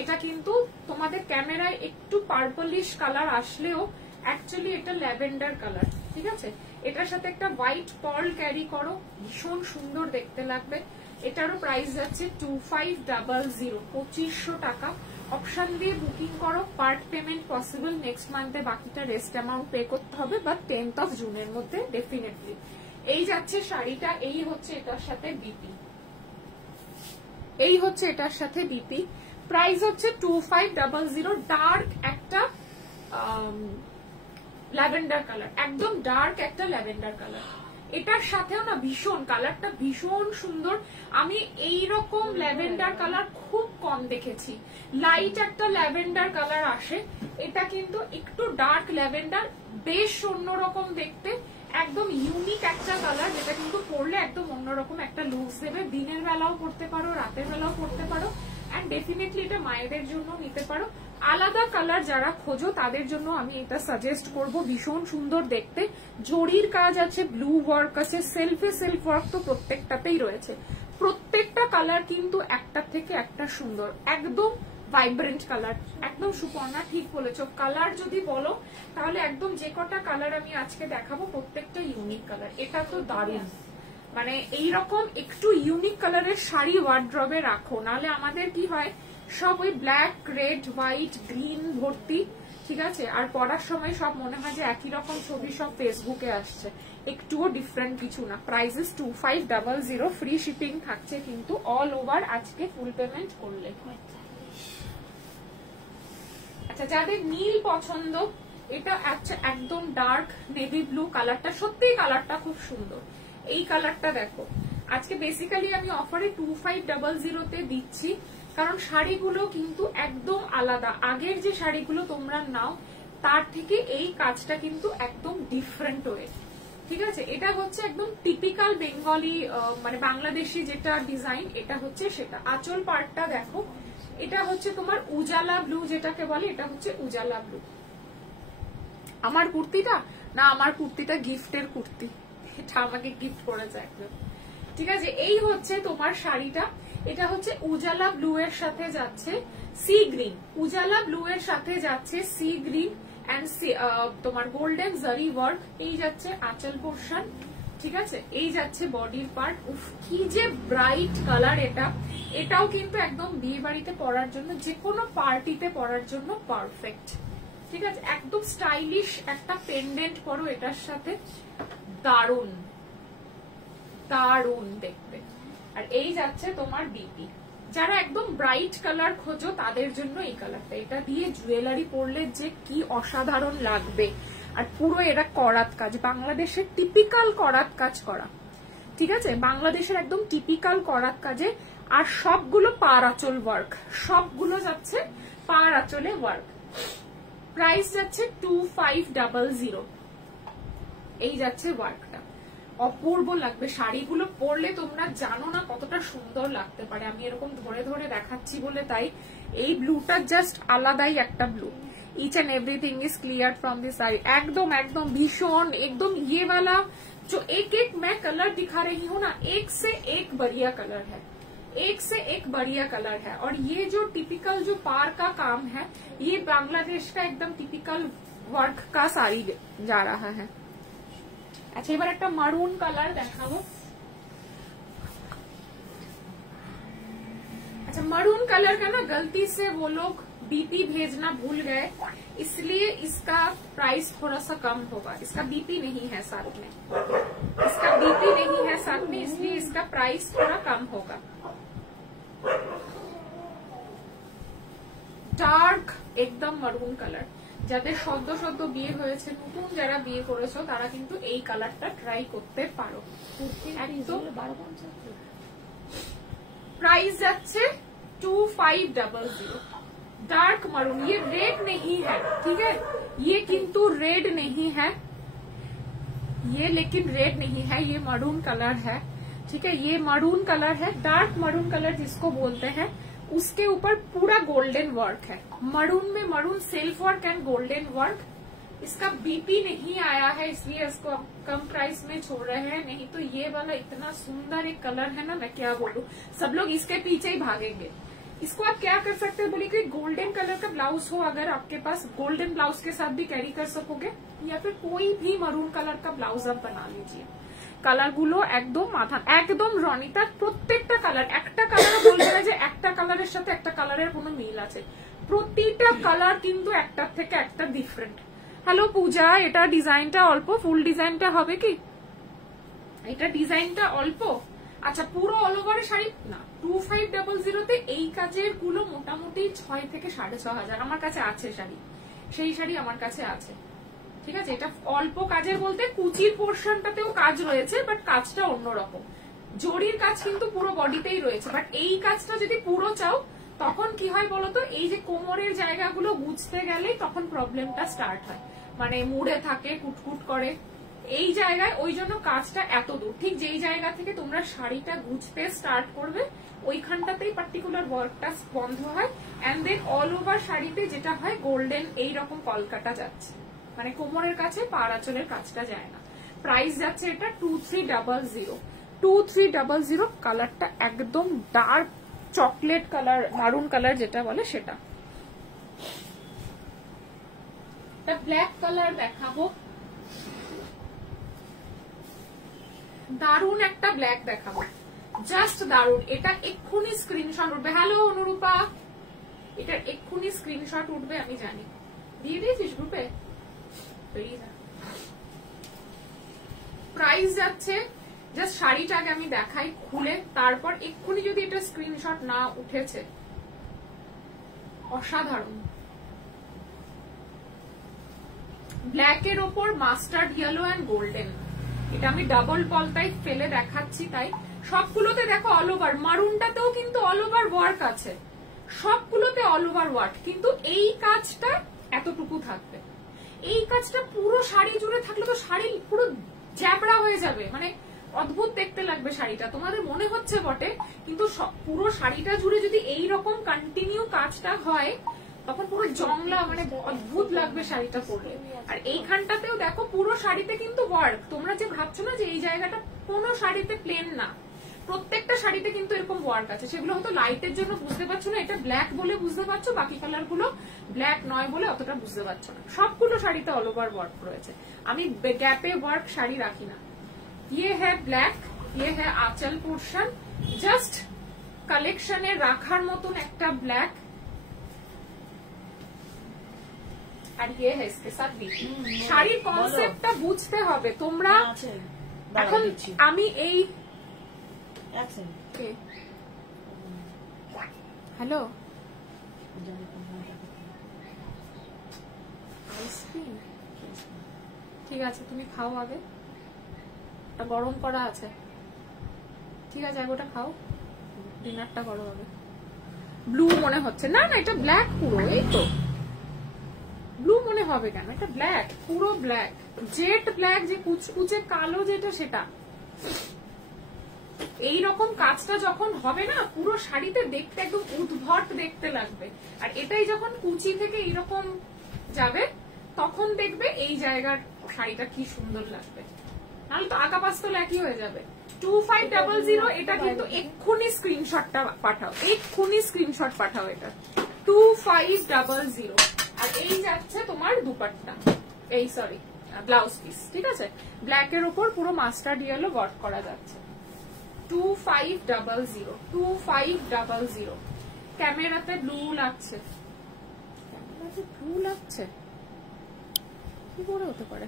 এটা কিন্তু তোমাদের ক্যামেরায় একটু পার্পলিশ কালার আসলেও অ্যাকচুয়ালি এটা ল্যাভেন্ডার কালার, ঠিক আছে। এটার সাথে একটা হোয়াইট পার্ল ক্যারি করো, ভীষণ সুন্দর দেখতে লাগবে। এটারও প্রাইস যাচ্ছে 2500, 2500 টাকা। অপশন দিয়ে বুকিং করো, পার্ট পেমেন্ট পসিবল, নেক্সট মান্থে বাকিটা রেস্ট অ্যামাউন্ট পে করতে হবে, বা 10th of জুনের মধ্যে ডেফিনেটলি। এই যাচ্ছে শাড়িটা, এই হচ্ছে এটার সাথে বিপি, এই হচ্ছে এটার সাথে বিপি। প্রাইস হচ্ছে 2500। ডার্ক একটা ল্যাভেন্ডার কালার, একদম ডার্ক একটা ল্যাভেন্ডার কালার। এটার সাথেও না ভীষণ কালারটা ভীষণ সুন্দর। আমি এইরকম ল্যাভেন্ডার কালার খুব কম দেখেছি। লাইট একটা ল্যাভেন্ডার কালার আসে, এটা কিন্তু একটু ডার্ক ল্যাভেন্ডার, বেশ অন্যরকম দেখতে, একদম ইউনিক একটা কালার, যেটা কিন্তু পরলে একদম অন্যরকম একটা লুকস দেবে। দিনের বেলাও পরতে পারো, রাতের বেলাও পরতে পারো, এন্ড ডেফিনেটলি এটা মায়েদের জন্য নিতে পারো। আলাদা কালার যারা খোঁজো তাদের জন্য আমি এটা সাজেস্ট করব। ভীষণ সুন্দর দেখতে, জরির কাজ আছে, ব্লু ওয়ার্ক আছে, সেলফ ওয়ার্ক তো প্রত্যেকটাতেই রয়েছে। প্রত্যেকটা কালার কিন্তু একটা থেকে একটা সুন্দর, একদম ভাইব্রেন্ট কালার। একদম সুপর্ণা ঠিক বলেছো, কালার যদি বলো তাহলে একদম যে কটা কালার আমি আজকে দেখাবো প্রত্যেকটা ইউনিক কালার। এটা তো দারুণ, মানে এইরকম একটু ইউনিক কালারের শাড়ি ওয়ার্ড্রবে রাখো, নাহলে আমাদের কি হয় সব ওই ব্ল্যাক, রেড, হোয়াইট, গ্রিন ভর্তি, ঠিক আছে। আর পড়ার সময় সব মনে হয় যে একই রকম ছবি সব ফেসবুকে আসছে, একটুও ডিফারেন্ট কিছু না। প্রাইসেস 2500, ফ্রি শিপিং থাকছে কিন্তু অল ওভার আজকে ফুল পেমেন্ট করলে। আচ্ছা, যাদের নীল পছন্দ, এটা আচ্ছা একদম ডার্ক নেভি ব্লু কালারটা, সত্যিই কালারটা খুব সুন্দর। এই কালারটা দেখো, আজকে বেসিক্যালি আমি অফারে 2500 তে দিচ্ছি, কারণ শাড়িগুলো কিন্তু একদম আলাদা। আগের যে শাড়িগুলো তোমরা নাও তার থেকে এই কাজটা কিন্তু একদম ডিফারেন্ট ওয়ে, ঠিক আছে। এটা হচ্ছে একদম টিপিক্যাল বেঙ্গলি মানে বাংলাদেশি যেটা ডিজাইন, এটা হচ্ছে সেটা। আঁচল পার্টটা দেখো, এটা হচ্ছে তোমার উজালা ব্লু যেটাকে বলে, এটা হচ্ছে উজালা ব্লু। আমার কুর্তিটা না, আমার কুর্তিটা গিফটের কুর্তি, এটা আমাকে গিফট করেছে একদম। ঠিক আছে, এই হচ্ছে তোমার শাড়িটা। এটা হচ্ছে উজালা ব্লু এর সাথে যাচ্ছে সি গ্রিন, উজালা ব্লু এর সাথে যাচ্ছে সি গ্রিন এন্ড তোমার গোল্ডেন জারি ওয়ার্ক। এই যাচ্ছে আঁচল পোর্শন, ঠিক আছে, এই যাচ্ছে বডির পার্ট। উফ কি যে ব্রাইট কালার এটা, এটাও কিন্তু একদম বিয়ে বাড়িতে পরার জন্য, যে কোনো পার্টিতে পরার জন্য পারফেক্ট। ঠিক আছে, একদম স্টাইলিশ একটা পেন্ডেন্ট পরো এটার সাথে, দারুন দারুন দেখতে। আর এই যাচ্ছে তোমার বিপি। যারা একদম ব্রাইট কালার খোঁজো তাদের জন্য এই কালারটা, এটা দিয়ে জুয়েলারি পরলে যে কি অসাধারণ লাগবে। আর পুরো এটা করাত কাজ, বাংলাদেশের টিপিক্যাল করাত কাজ করা, ঠিক আছে, বাংলাদেশের একদম টিপিক্যাল করাত কাজে। আর সবগুলো পার আঁচল ওয়ার্ক, সবগুলো যাচ্ছে পার আঁচলে ওয়ার্ক। প্রাইস যাচ্ছে 2500। এই যাচ্ছে ওয়ার্কটা, অপূর্ব লাগবে। শাড়িগুলো পরলে তোমরা জানো না কতটা সুন্দর লাগতে পারে। আমি এরকম ধরে ধরে দেখাচ্ছি বলে তাই। এই ব্লুটা জাস্ট আলাদাই একটা blue. Each and everything is cleared from the side। एकदम एकदम भीषण एकदम ये वाला जो एक एक मैं कलर दिखा रही हूँ ना, एक से एक बढ़िया कलर है, एक से एक बढ़िया कलर है। और ये जो टिपिकल जो पार का काम है, ये बांग्लादेश का एकदम टिपिकल वर्क का साड़ी जा रहा है। अच्छा এবার একটা মারুন কালার দেখাবো। अच्छा मरून कलर का ना गलती से वो लोग बीपी भेजना भूल गए, इसलिए इसका प्राइस थोड़ा सा कम होगा। इसका बीपी नहीं है साथ में, इसका बीपी नहीं है साथ में, इसलिए इसका प्राइस थोड़ा कम होगा। डार्क एकदम मरून कलर, যাদের সদ্য সদ্য বিয়ে হয়েছে, নতুন যারা বিয়ে করেছো তারা কিন্তু এই কালারটা ট্রাই করতে পারো। प्राइस যাচ্ছে 2500। डार्क मरून, ये रेड नहीं है, ठीक है, ये किंतु रेड नहीं है, ये लेकिन रेड नहीं है, ये मरून कलर है, ठीक है, ये मरून कलर है। डार्क मरून कलर जिसको बोलते हैं, उसके ऊपर पूरा गोल्डन वर्क है। मरून में maroon self work and golden work. इसका बीपी नहीं आया है, इसलिए इसको कम प्राइस में छोड़ रहे हैं। नहीं तो ये वाला इतना सुंदर एक कलर है ना, मैं क्या बोलूं, सब लोग इसके पीछे ही भागेंगे। इसको आप क्या कर सकते हो, बोलिए कि गोल्डन कलर का ब्लाउज हो अगर आपके पास, गोल्डन ब्लाउज के साथ भी कैरी कर सकोगे, या फिर कोई भी मरून कलर का ब्लाउज आप बना लीजिए। কালারগুলো একদম মাথা একদম রনিতা, প্রত্যেকটা কালার, একটা কালার বলবে না যে একটা কালারের সাথে একটা কালারের কোনো মিল আছে, প্রতিটা কালার কিন্তু একটার থেকে একটা ডিফারেন্ট। হ্যালো পূজা, এটা ডিজাইনটা অল্প, ফুল ডিজাইনটা হবে কি? এটা ডিজাইনটা অল্প। আচ্ছা পুরো অল ওভারের শাড়ি না, 2500 এই কাজের গুলো মোটামুটি 6 থেকে 6500 আমার কাছে আছে শাড়ি, সেই শাড়ি আমার কাছে আছে। ঠিক আছে, এটা অল্প কাজের বলতে কুচির পোর্শনটাতেও কাজ রয়েছে, বাট কাজটা অন্যরকম। জরির কাজ কিন্তু পুরো বডিতেই রয়েছে, বাট এই কাজটা যদি পুরো চাও তখন কি হয় বলতো, এই যে কোমরের জায়গাগুলো গুছতে গেলে তখন প্রবলেমটা স্টার্ট হয়, মানে মুড়ে থাকে, কুটকুট করে এই জায়গায়, ওই জন্য কাজটা এত দূর। ঠিক যেই জায়গা থেকে তোমরা শাড়িটা গুছতে স্টার্ট করবে ওইখানটাতেই পার্টিকুলার ওয়ার্কটা বন্ধ হয়, এন্ড দেন অল ওভার শাড়িতে যেটা হয় গোল্ডেন এইরকম কলকাটা যাচ্ছে, মানে কোমরের কাছে পাড় আঁচলের কাজটা যায় না। প্রাইস যাচ্ছে এটা 2300। 2300 কালারটা একদম ডার্ক চকলেট কালার, মারুন কালার যেটা বলে সেটা। ব্ল্যাক কালার দেখাবো, দারুন একটা ব্ল্যাক দেখাবো, জাস্ট দারুন। এটা এক্ষুনি স্ক্রিনশট উঠবে। হ্যালো অনুরূপা, এটার এক্ষুনি স্ক্রিনশট উঠবে, আমি জানি। দিয়ে দিয়েছিস গ্রুপে? প্রাইস যাচ্ছে, জাস্ট শাড়িটাকে আমি দেখাই খুলে, তারপর এক্ষুনি যদি এটা স্ক্রিনশট না উঠেছে, অসাধারণ। ব্ল্যাকের ওপর মাস্টার্ড ইয়েলো এন্ড গোল্ডেন, এটা আমি ডাবল পলতায় ফেলে দেখাচ্ছি, তাই সবগুলোতে দেখো অল ওভার, মারুনটাতেও কিন্তু অল ওভার ওয়ার্ক আছে, সবগুলোতে অল ওভার ওয়ার্ক, কিন্তু এই কাজটা এতটুকু থাকবে। এই কাজটা পুরো শাড়ি জুড়ে থাকলে তো শাড়ি পুরো জ্যাবড়া হয়ে যাবে, মানে অদ্ভুত দেখতে লাগবে শাড়িটা, তোমাদের মনে হচ্ছে বটে, কিন্তু পুরো শাড়িটা জুড়ে যদি এই রকম কন্টিনিউ কাজটা হয় তখন পুরো জংলা, মানে অদ্ভুত লাগবে শাড়িটা পরলে। আর এইখানটাতেও দেখো পুরো শাড়িতে কিন্তু ওয়ার্ক। তোমরা যে ভাবছো না যে এই জায়গাটা কোনো শাড়িতে প্লেন না, প্রত্যেকটা শাড়িতে কিন্তু এরকম ওয়ার্ক আছে। সেগুলো হয়তো লাইটের জন্য বুঝতে পারছো না, এটা ব্ল্যাক বলে বুঝতে পারছো, বাকি কালার গুলো ব্ল্যাক নয় বলে অতটা বুঝতে পারছো না। সবগুলো শাড়িতে অল ওভার ওয়ার্ক রয়েছে। আমি গ্যাপে ওয়ার্ক শাড়ি রাখি না। ये है ব্ল্যাক, ये है आंचल पोर्शन, জাস্ট কালেকশনে রাখার মতন একটা ব্ল্যাক। আর ये है इसके साथ भी। শাড়ির কনসেপ্টটা বুঝতে হবে তোমরা। এখন আমি এই হ্যালো আইসক্রিম, ঠিক আছে তুমি খাও আগে, ওটা গরম করা আছে, ঠিক আছে আগে ওটা খাও, ডিনারটা করো আগে। ব্লু মনে হচ্ছে না, না এটা ব্ল্যাক পুরো, এই তো ব্লু মনে হবে কেন, এটা ব্ল্যাক, পুরো ব্ল্যাক, জেট ব্ল্যাক, যে কুচকুচে কালো যেটা সেটা। এইরকম কাজটা যখন হবে না পুরো শাড়িতে দেখতে একদম উদ্ভট দেখতে লাগবে। আর এটাই যখন কুচি থেকে এইরকম যাবে তখন দেখবে এই জায়গার শাড়িটা কি সুন্দর লাগবে। নাহলে তো আঁকা পাস্তল একই হয়ে যাবে। 2500, এটা কিন্তু এক্ষুনি স্ক্রিনশটটা পাঠাও, এক্ষুনি স্ক্রিনশট পাঠাও এটা 2500। আর এই যাচ্ছে তোমার দুপাট্টা, এই সরি ব্লাউজ পিস, ঠিক আছে। ব্ল্যাকের উপর পুরো মাস্টার্ড ইয়েলো ওয়ার্ক করা যাচ্ছে। 2500 ক্যামেরাতে ব্লু লাগছে, ক্যামেরাতে ব্লু লাগছে কি করে হতে পারে?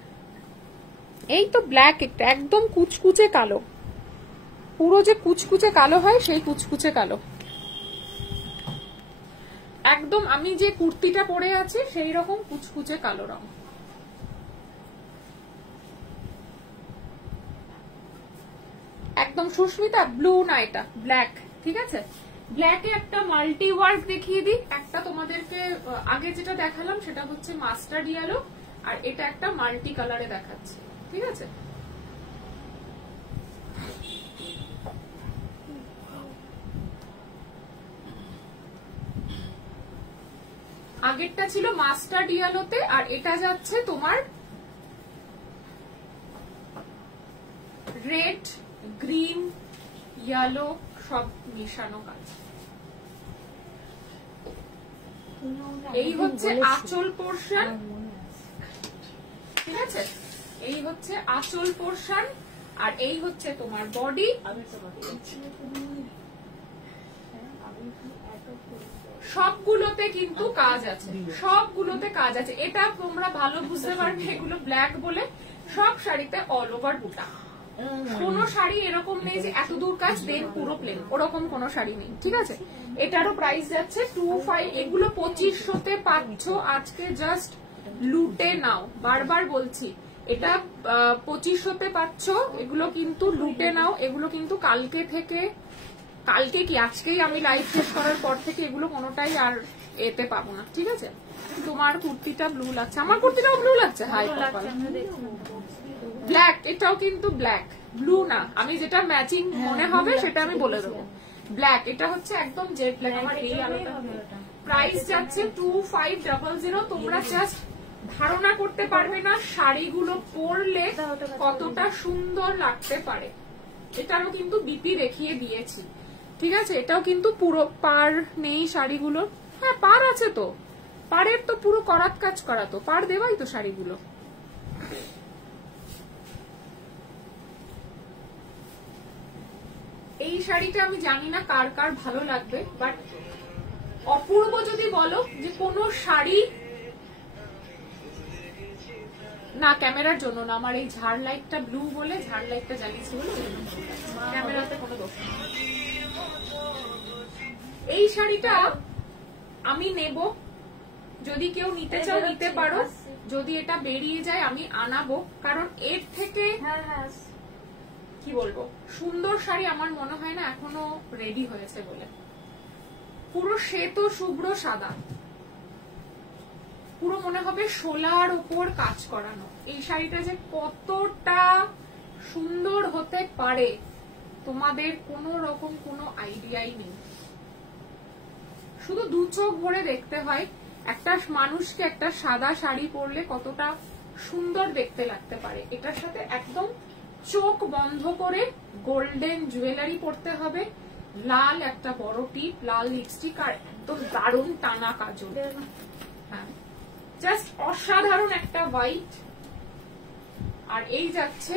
এই তো ব্ল্যাক, একটা একদম কুচকুচে কালো, পুরো যে কুচকুচে কালো হয় সেই কুচকুচে কালো একদম। আমি যে কুর্তিটা পরে আছি সেই রকম কুচকুচে কালো রং। একদম সুস্মিতা ব্লু না, এটা ব্ল্যাক, ঠিক আছে। ব্ল্যাকে একটা মাল্টি ওয়ার্ক দেখিয়ে দিই। একটা তোমাদেরকে আগে যেটা দেখালাম সেটা হচ্ছে মাস্টার্ড ইয়েলো, আর এটা একটা মাল্টি কালারে দেখাচ্ছে, ঠিক আছে। আগেরটা ছিল মাস্টার্ড ইয়েলোতে, আর এটা যাচ্ছে তোমার রেড, গ্রিন, ইয়েলো সব মিশানো কাজ। এই হচ্ছে আঁচল পোর্শন, ঠিক আছে, এই হচ্ছে আঁচল পোর্শন, আর এই হচ্ছে তোমার বডি। সবগুলোতে কিন্তু কাজ আছে, সবগুলোতে কাজ আছে। এটা তোমরা ভালো বুঝতে পারবে এগুলো ব্ল্যাক বলে। সব শাড়িতে অল ওভার বুটা, কোন শাড়ি এরকম নেই যে এত দূর কাজ দেন পুরো প্লেন, ওরকম কোন শাড়ি নেই, ঠিক আছে। এটারও প্রাইস যাচ্ছে 25। এগুলো 2500-তে পাচ্ছ আজকে, জাস্ট লুটে নাও। বারবার বলছি এটা 2500-তে পাচ্ছ, এগুলো কিন্তু লুটে নাও। এগুলো কিন্তু কালকে থেকে, কালকে কি আজকেই আমি লাইভ শেষ করার পর থেকে এগুলো কোনোটাই আর এতে পাবো না, ঠিক আছে। তোমার কুর্তিটা ব্লু লাগছে, আমার কুর্তিটাও ব্লু লাগছে, হাই ব্ল্যাক, এটাও কিন্তু ব্ল্যাক, ব্লু না। আমি যেটা ম্যাচিং মনে হবে সেটা আমি বলে দেবো। ব্ল্যাক, এটা হচ্ছে একদম জেড ব্ল্যাক। আমার এই আলোটা প্রাইস যাচ্ছে 2500। তোমরা জাস্ট ধারণা করতে পারবে না শাড়িগুলো পরলে কতটা সুন্দর লাগতে পারে। এটারও কিন্তু বিপি দেখিয়ে দিয়েছি, ঠিক আছে। এটাও কিন্তু পুরো পার নেই শাড়িগুলো, হ্যাঁ পার আছে তো, পাড়ের তো পুরো করাত কাজ করা, তো পার দেওয়াই তো শাড়িগুলো। এই শাড়িটা আমি জানি না কার কার ভালো লাগবে, বাট অপূর্ব যদি বলো যে কোনো শাড়ি না, ক্যামেরার জন্য না, আমার এই ঝাড় লাইটটা ব্লু বলে, ঝাড় লাইটটা জ্বালিয়েছি বলে ক্যামেরাতে কোনো দোষ নেই। এই শাড়িটা আমি নেব, যদি কেউ নিতে চাও নিতে পারো, যদি এটা বেরিয়ে যায় আমি আনাবো, কারণ এর থেকে কি বলবো সুন্দর শাড়ি আমার মনে হয় না এখনো রেডি হয়েছে বলে। পুরো শ্বেত শুভ্র সাদা, পুরো মনে হবে শোলার উপর কাজ করানো। এই শাড়িটা যে কতটা সুন্দর হতে পারে তোমাদের কোনো রকম কোনো আইডিয়াই নেই, শুধু দু চোখ ভরে দেখতে হয়। একটা মানুষকে একটা সাদা শাড়ি পরলে কতটা সুন্দর দেখতে লাগতে পারে। এটার সাথে একদম চোখ বন্ধ করে গোল্ডেন জুয়েলারি পরতে হবে, লাল একটা বড় টিপ, লাল লিপস্টিক, আর একদম দারুণ টানা কাজল। হ্যাঁ, জাস্ট অসাধারণ একটা হোয়াইট। আর এই যাচ্ছে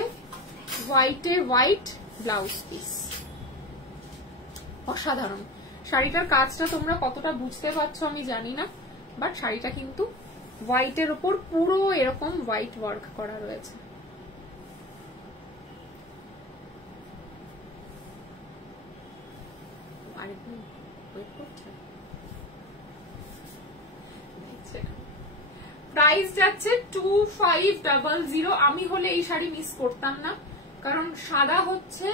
হোয়াইটে হোয়াইট ব্লাউজ পিস, অসাধারণ। শাড়িটার কাজটা তোমরা কতটা বুঝতে পারছো আমি জানি না, বাট শাড়িটা কিন্তু হোয়াইটের ওপর পুরো এরকম হোয়াইট ওয়ার্ক করা রয়েছে। প্রাইস যাচ্ছে 2500। আমি হলে এই শাড়ি মিস করতাম না, কারণ সাদা হচ্ছে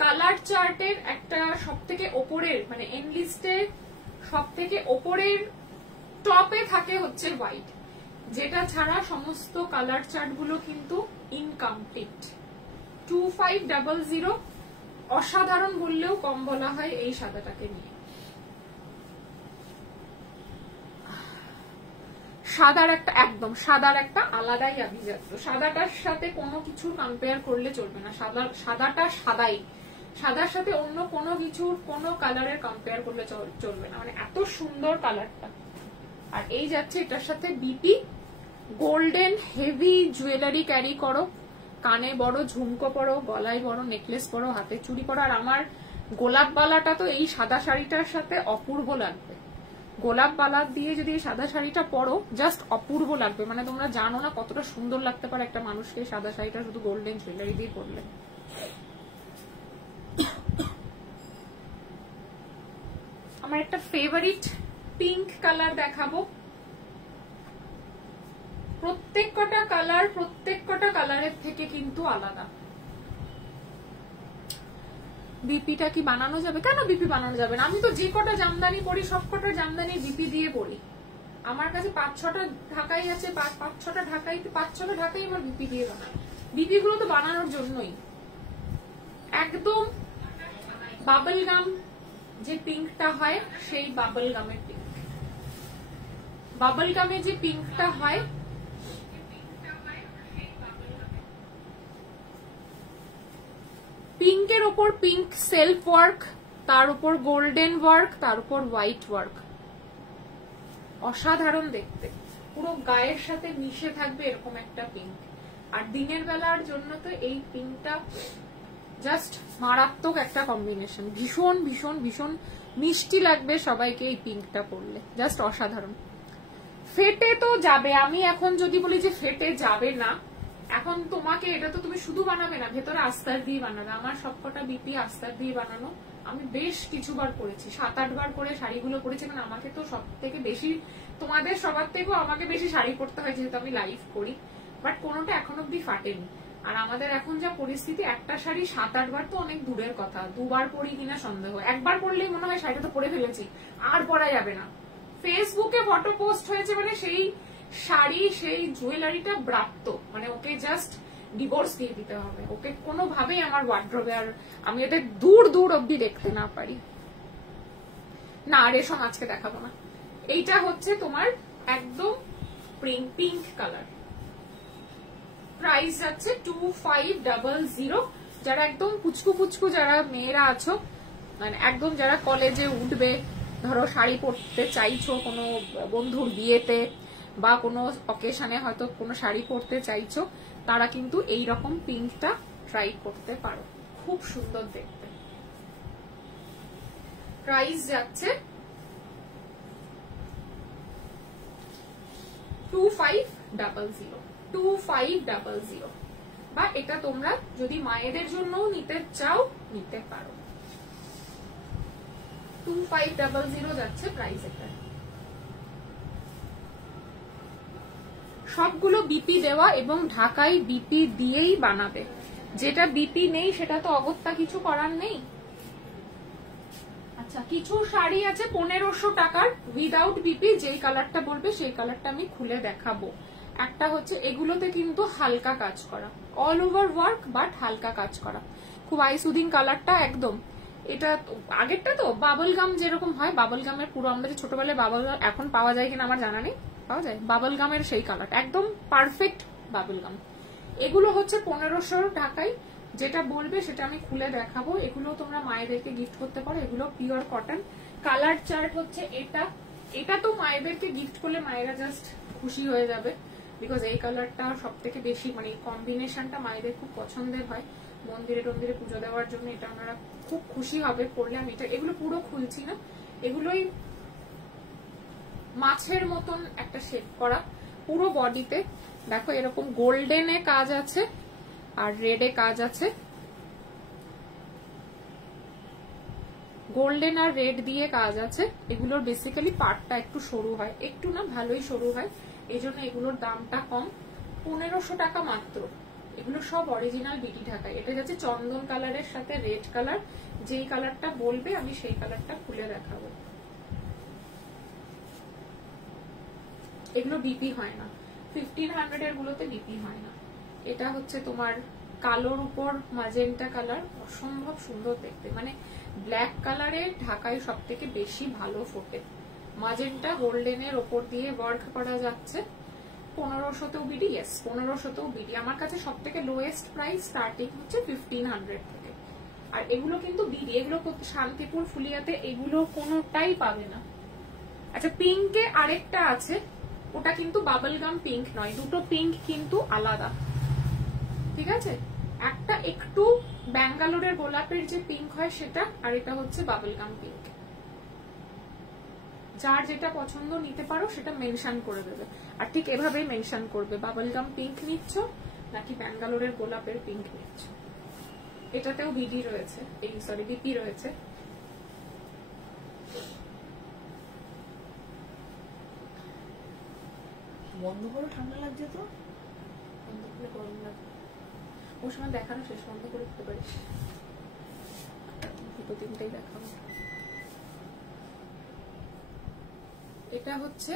কালার চার্টের একটা সব থেকে ওপরের, মানে এনলিস্টে সব থেকে ওপরের টপে থাকে হচ্ছে হোয়াইট, যেটা ছাড়া সমস্ত কালার চার্ট গুলো কিন্তু ইনকমপ্লিট। 2500 অসাধারণ বললেও কম বলা হয় এই সাদাটাকে নিয়ে। সাদার একটা একদম সাদার একটা আলাদাই আভিজাত্য, সাদাটার সাথে কোনো কিছু কম্পেয়ার করলে চলবে না। সাদাটা সাদাই, সাদার সাথে অন্য কোনো কিছুর কোনো কালারের কম্পেয়ার করলে চলবে না, মানে এত সুন্দর কালারটা। আর এই যাচ্ছে এটার সাথে BP golden heavy jewellery carry করো, কানে বড় ঝুমকো পরো, গলায় বড় নেকলেস পরো, হাতে চুড়ি পরো। আর আমার গোলাপ বালাটা তো এই সাদা শাড়িটার সাথে অপূর্ব লাগবে। গোলাপ বালা দিয়ে যদি এই সাদা শাড়িটা পরো জাস্ট অপূর্ব লাগবে, মানে তোমরা জানো না কতটা সুন্দর লাগতে পারে একটা মানুষকে সাদা শাড়িটা শুধু গোল্ডেন জুয়েলারি দিয়ে পরলে। আমার একটা ফেভারিট পিঙ্ক কালার দেখাবো। প্রত্যেক কটা কালারের থেকে কিন্তু আলাদা। বিপিটা কি বানানো যাবে? কেন বিপি বানানো যাবে না? আমি তো যে কটা জামদানি পরি সব কটা জামদানি বিপি দিয়ে পরি। আমার কাছে 5-6টা ঢাকাই আছে, 5-6টা ঢাকাই আমার বিপি দিয়ে বানানো। বিপি গুলো তো বানানোর জন্যই। একদম বাবল গাম যে পিঙ্কটা হয় সেই বাবল গামের পিঙ্ক, বাবল গামে যে পিঙ্কটা হয় পিঙ্কের ওপর পিঙ্ক সেলফ ওয়ার্ক, তার উপর গোল্ডেন ওয়ার্ক, তার উপর হোয়াইট ওয়ার্ক, অসাধারণ দেখতে, পুরো গায়ের সাথে মিশে থাকবে এরকম একটা পিঙ্ক। আর দিনের বেলার জন্য তো এই পিঙ্কটা জাস্ট মারাত্মক একটা কম্বিনেশন, ভীষণ ভীষণ ভীষণ মিষ্টি লাগবে সবাইকে এই পিঙ্কটা পরলে, জাস্ট অসাধারণ। ফেটে তো যাবে, আমি এখন যদি বলি যে ফেটে যাবে না, এখন তোমাকে এটা তো তুমি শুধু বানাবে না, ভেতরে আস্তার দিয়ে বানাবে। আমার সবকটা বিপি আস্তার দিয়ে বানানো, আমি বেশ কিছুবার করেছি, 7-8 বার করে শাড়িগুলো পরেছি। কারণ আমাকে তো সব থেকে বেশি, তোমাদের সবার থেকেও আমাকে বেশি শাড়ি পরতে হয় যেহেতু আমি লাইভ করি, বাট কোনোটা এখন অব্দি ফাটেনি। আর আমাদের এখন যা পরিস্থিতি, একটা শাড়ি 7-8 বার তো অনেক দূরের কথা, 2 বার পরি কিনা সন্দেহ। একবার পরলেই মনে হয় শাড়িটা তো পরে ফেলেছি, আর পরা যাবে না। ফেসবুকে ফটো পোস্ট হয়েছে মানে সেই শাড়ি সেই জুয়েলারিটা ব্রাপ্ত, মানে ওকে জাস্ট ডিভোর্স দিয়ে দিতে হবে, ওকে কোনোভাবেই আমার ওয়ার্ড্রোবে আর আমি এটা দূর দূর অব্দি দেখতে না পারি। না রেশম আজকে দেখাবো না। এইটা হচ্ছে তোমার একদম পিঙ্ক কালার। প্রাইস যাচ্ছে 2500। যারা একদম পুচকু পুচকু যারা মেয়েরা আছো, মানে একদম যারা কলেজে উঠবে, ধরো শাড়ি পরতে চাইছো কোনো বন্ধুর বিয়েতে বা কোনো অকেশনে হয়তো কোনো শাড়ি পরতে চাইছো, তারা কিন্তু এই রকম পিঙ্কটা ট্রাই করতে পারো, খুব সুন্দর দেখতে। প্রাইস যাচ্ছে 2500 বা এটা তোমরা যদি মায়েদের জন্যও নিতে চাও নিতে পারো। 2500 যাচ্ছে প্রাইস। এটা সবগুলো বিপি দেওয়া এবং ঢাকাই বিপি দিয়েই বানাবে, যেটা বিপি নেই সেটা তো অগত্যা কিছু করার নেই। আচ্ছা, কিছু শাড়ি আছে 1500 টাকার উইদাউট বিপি, যেই কালারটা বলবে সেই কালারটা আমি খুলে দেখাবো। একটা হচ্ছে এগুলোতে কিন্তু হালকা কাজ করা, অল ওভার ওয়ার্ক বাট হালকা কাজ করা, খুব আই সুদিং কালারটা একদম। এটা আগেরটা তো বাবল গাম যেরকম হয়, বাবল গামের পুরো আমরা যে ছোটবেলায় বাবল গাম, এখন পাওয়া যায় কিনা আমার জানা নেই, পাওয়া যায় বাবল গামের সেই কালারটা, একদম পারফেক্ট বাবল গাম। এগুলো হচ্ছে 1500 টাকায়, যেটা বলবে সেটা আমি খুলে দেখাবো। এগুলো তোমরা মায়েদেরকে গিফট করতে পারো, এগুলো পিওর কটন। কালার চার্ট হচ্ছে এটা, এটা তো মায়েদেরকে গিফট করলে মায়েরা জাস্ট খুশি হয়ে যাবে, বিকজ এই কালারটা সব থেকে বেশি মানে এই কম্বিনেশনটা মায়েদের খুব পছন্দের হয়। মন্দিরে টন্দিরে পুজো দেওয়ার জন্য এটা ওনারা খুব খুশি হবে পড়লে। আমি এটা এগুলো পুরো খুলছি না, এগুলোই মাছের মতন একটা শেপ করা পুরো বডিতে। দেখো এরকম গোল্ডেনে কাজ আছে আর রেডে কাজ আছে, গোল্ডেন আর রেড দিয়ে কাজ আছে। এগুলোর বেসিক্যালি পার্টটা একটু সরু হয়, একটু না ভালোই সরু হয়, এই জন্য এগুলোর দামটা কম, 1500 টাকা মাত্র। এগুলো সব অরিজিনাল বিটি ঢাকায়। এটা যাচ্ছে চন্দন কালারের সাথে রেড কালার, যেই কালারটা বলবে আমি সেই কালারটা খুলে দেখাবো। এগুলো বিপি হয় না, 1500 এর গুলোতে বিপি হয় না। এটা হচ্ছে তোমার কালোর উপর ম্যাজেন্টা কালার, অসম্ভব সুন্দর দেখতে, মানে ব্ল্যাক কালারে ঢাকায় সব থেকে বেশি ভালো ফোটে। ম্যাজেন্টা গোল্ডেনের ওপর দিয়ে ওয়ার্ক করা যাচ্ছে। 1500তেও বিডি, ইয়েস 1500তেও বিডি। আমার কাছে সব থেকে লোয়েস্ট প্রাইস স্টার্টিং হচ্ছে 1500 থেকে। আর এগুলো কিন্তু বিডি, এগুলো শান্তিপুর ফুলিয়াতে এগুলো কোনোটাই পাবে না। আচ্ছা পিঙ্কে আরেকটা আছে, ওটা কিন্তু বাবল গাম পিঙ্ক নয়, দুটো পিঙ্ক কিন্তু আলাদা, ঠিক আছে? একটা একটু ব্যাঙ্গালোরের গোলাপের যে পিঙ্ক হয় সেটা, আর এটা হচ্ছে বাবল গাম পিঙ্ক। যার যেটা পছন্দ নিতে পারো সেটা মেনশন করে দেবে, আর ঠিক এভাবেই মেনশন করবে বাবল গাম পিঙ্ক নিচ্ছ নাকি ব্যাঙ্গালোরের গোলাপের পিঙ্ক নিচ্ছ। এটাতেও বিডি রয়েছে, এই সরি বিপি রয়েছে। বন্ধ করে ঠান্ডা লাগছে তো, বন্ধ করলে গরম লাগবে, ওর সময় দেখানো শেষ, বন্ধ করে দিতে পারিস, দুটো তিনটেই দেখাবো। এটা হচ্ছে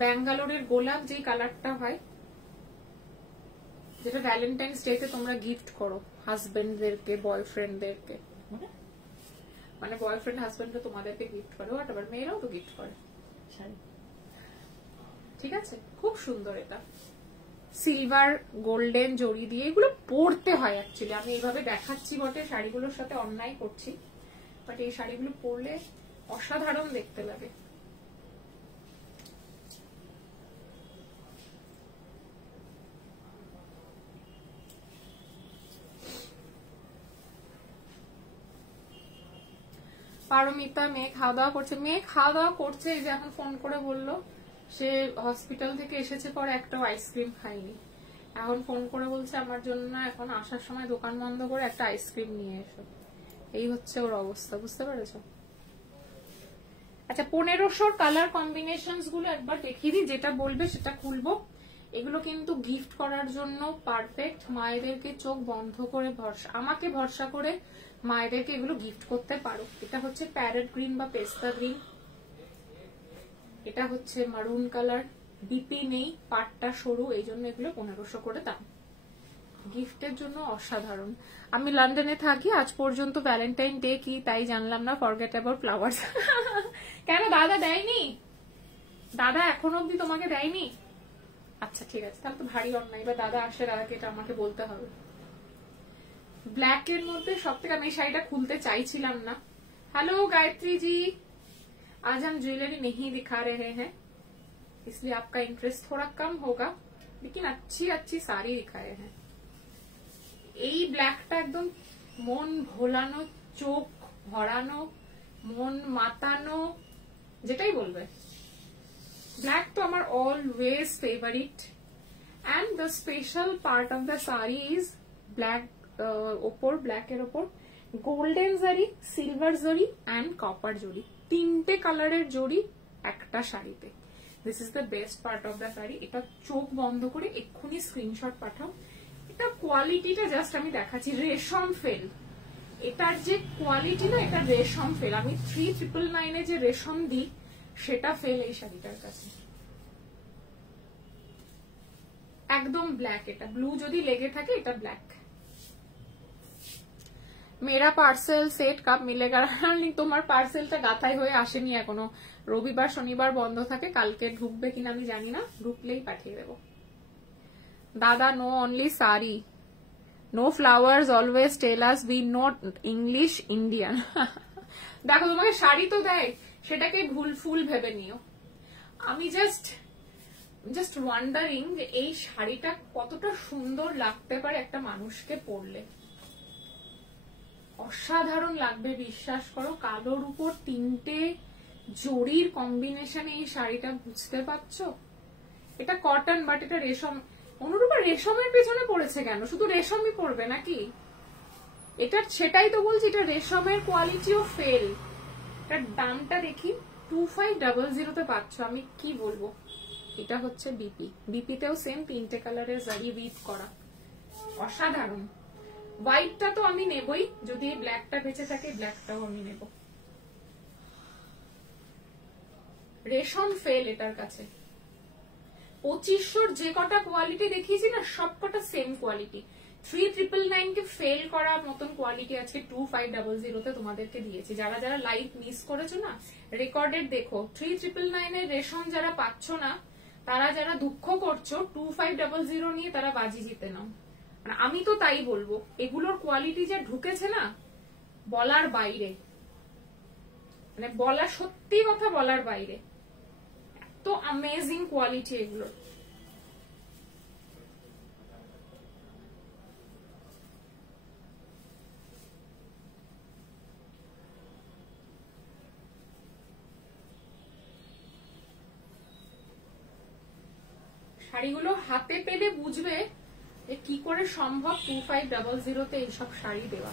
ব্যাঙ্গালোরের গোলাপ, যে কালারটা হয়, যেটা ভ্যালেন্টাইন্স ডেতে তোমরা গিফট করো হাজবেন্ডদেরকে, বয়ফ্রেন্ডদেরকে, মানে বয়ফ্রেন্ড হাজবেন্ডরা তোমাদেরকে গিফট করে, আবার মেয়েরাও তো গিফট করে শাড়ি, ঠিক আছে? খুব সুন্দর। এটা সিলভার গোল্ডেন জড়ি দিয়ে, এগুলো পরতে হয় অ্যাকচুয়ালি। আমি এইভাবে দেখাচ্ছি বটে, শাড়িগুলোর সাথে অন্যায় করছি, বাট এই শাড়িগুলো পরলে অসাধারণ দেখতে লাগে। পারমিতা মেয়ে খাওয়া দাওয়া করছে, মেয়ে খাওয়া দাওয়া করছে, এই যে এখন ফোন করে বললো সে হসপিটাল থেকে এসেছে পরে একটাও আইসক্রিম খাইনি, এখন ফোন করে বলছে আমার জন্য এখন আসার সময় দোকান বন্ধ করে একটা আইসক্রিম নিয়ে এসো। এই হচ্ছে ওর অবস্থা, বুঝতে পেরেছো? আচ্ছা 1500 কালার কম্বিনেশনস গুলো একবার দেখিয়ে দিই, যেটা বলবে সেটা খুলবো। এগুলো কিন্তু গিফট করার জন্য পারফেক্ট, মায়েদেরকে চোখ বন্ধ করে ভরসা, আমাকে ভরসা করে মায়েদেরকে এগুলো গিফট করতে পারো। এটা হচ্ছে প্যারেট গ্রিন বা পেস্তা গ্রিন, এটা হচ্ছে মারুন কালার, বিপি নেই, পাটটা সরু, এই জন্য এগুলো 1500 করে দাম। গিফটের জন্য অসাধারণ। আমি লন্ডনে থাকি, আজ পর্যন্ত ভ্যালেন্টাইন ডে কি তাই জানলাম না, ফরগেট অ্যাবাউট ফ্লাওয়ার্স। কেন দাদা দেয়নি? দাদা এখনো অব্দি তোমাকে দেয়নি? আচ্ছা ঠিক আছে, তাহলে তো ভারী অন্যায়, বা দাদা আসে দাদাকে এটা আমাকে বলতে হবে। ব্ল্যাক এর মধ্যে সব থেকে, আমি এই শাড়িটা খুলতে চাইছিলাম না। हेलो गायत्री जी, आज हम ज्वेलरी नहीं दिखा रहे हैं इसलिए आपका इंटरेस्ट थोड़ा कम होगा, लेकिन अच्छी अच्छी साड़ी दिखाए हैं। এই ব্ল্যাকটা একদম মন ভোলানো, চোখ ভরানো, মন মাতানো, যেটাই বলবে। ব্ল্যাক তো আমার always favourite, and the special part of the saree is black, ওপর ব্ল্যাকের ওপর গোল্ডেন জরি, সিলভার জরি এন্ড কপার জরি, তিনটে কালারের জরি একটা শাড়িতে। This is the best part of the sari. এটা চোখ বন্ধ করে এক্ষুনি স্ক্রিনশট পাঠাও। এটা কোয়ালিটিটা জাস্ট আমি দেখাচ্ছি, রেশম ফেল, এটার যে কোয়ালিটি না, এটা রেশম ফেল। আমি 3999 যে রেশম দিই সেটা ফেল এই শাড়িটার কাছে। একদম ব্ল্যাক, এটা ব্লু যদি লেগে থাকে এটা ব্ল্যাক। মেরা পার্সেল সেট কাপ মিলেগা। তোমার পার্সেলটা গাথাই হয়ে আসেনি এখনো, রবিবার শনিবার বন্ধ থাকে, কালকে ঢুকবে কিনা আমি জানি না, ঢুকলেই পাঠিয়ে দেবো। দাদা no only sari, no flowers, always tell us we not English Indian. দেখো তোমাকে শাড়ি তো দেয়, সেটাকে ভুল ফুল ভেবে নিও। আমি জাস্ট ওয়ান্ডারিং যে এই শাড়িটা কতটা সুন্দর লাগতে পারে একটা মানুষকে পরলে। অসাধারণ লাগবে, বিশ্বাস করো। কালোর উপর 3টে জরির কম্বিনেশনে এই শাড়িটা, বুঝতে পারছো? এটা কটন, বাট এটা রেশম। অনুরূপা রেশমের পেছনে পড়েছে কেন? শুধু রেশমই পড়বে নাকি? এটা সেটাই তো বলছি, এটা রেশমের কোয়ালিটিও ফেল। এটার দামটা দেখি, 2500 পাচ্ছ। আমি কি বলবো, এটা হচ্ছে বিপি। বিপিতেও সেম 3টে কালারের জারি উইভ করা, অসাধারণ। হোয়াইটটা তো আমি নেবই, যদি ব্ল্যাকটা বেঁচে থাকে ব্ল্যাকটাও আমি নেব। রেশম ফেল এটার কাছে। 2500 যে কটা কোয়ালিটি দেখিয়েছি না, সব কটা সেম কোয়ালিটি। 3999 কে ফেল করার মতন কোয়ালিটি আজকে 2500 তে তোমাদেরকে দিয়েছি। যারা যারা লাইভ মিস করেছো না, রেকর্ডেড দেখো। 3999 এর রেশম যারা পাচ্ছ না, তারা যারা দুঃখ করছো, 2500 নিয়ে তারা বাজি জিতে নাও। মানে আমি তো তাই বলবো, এগুলোর কোয়ালিটি যা ঢুকেছে না, বলার বাইরে। মানে বলা, সত্যি কথা বলার বাইরে, এত অ্যামেজিং কোয়ালিটি এগুলোর। শাড়িগুলো হাতে পেলে বুঝবে যে কি করে সম্ভব 2500 তে এইসব শাড়ি দেওয়া।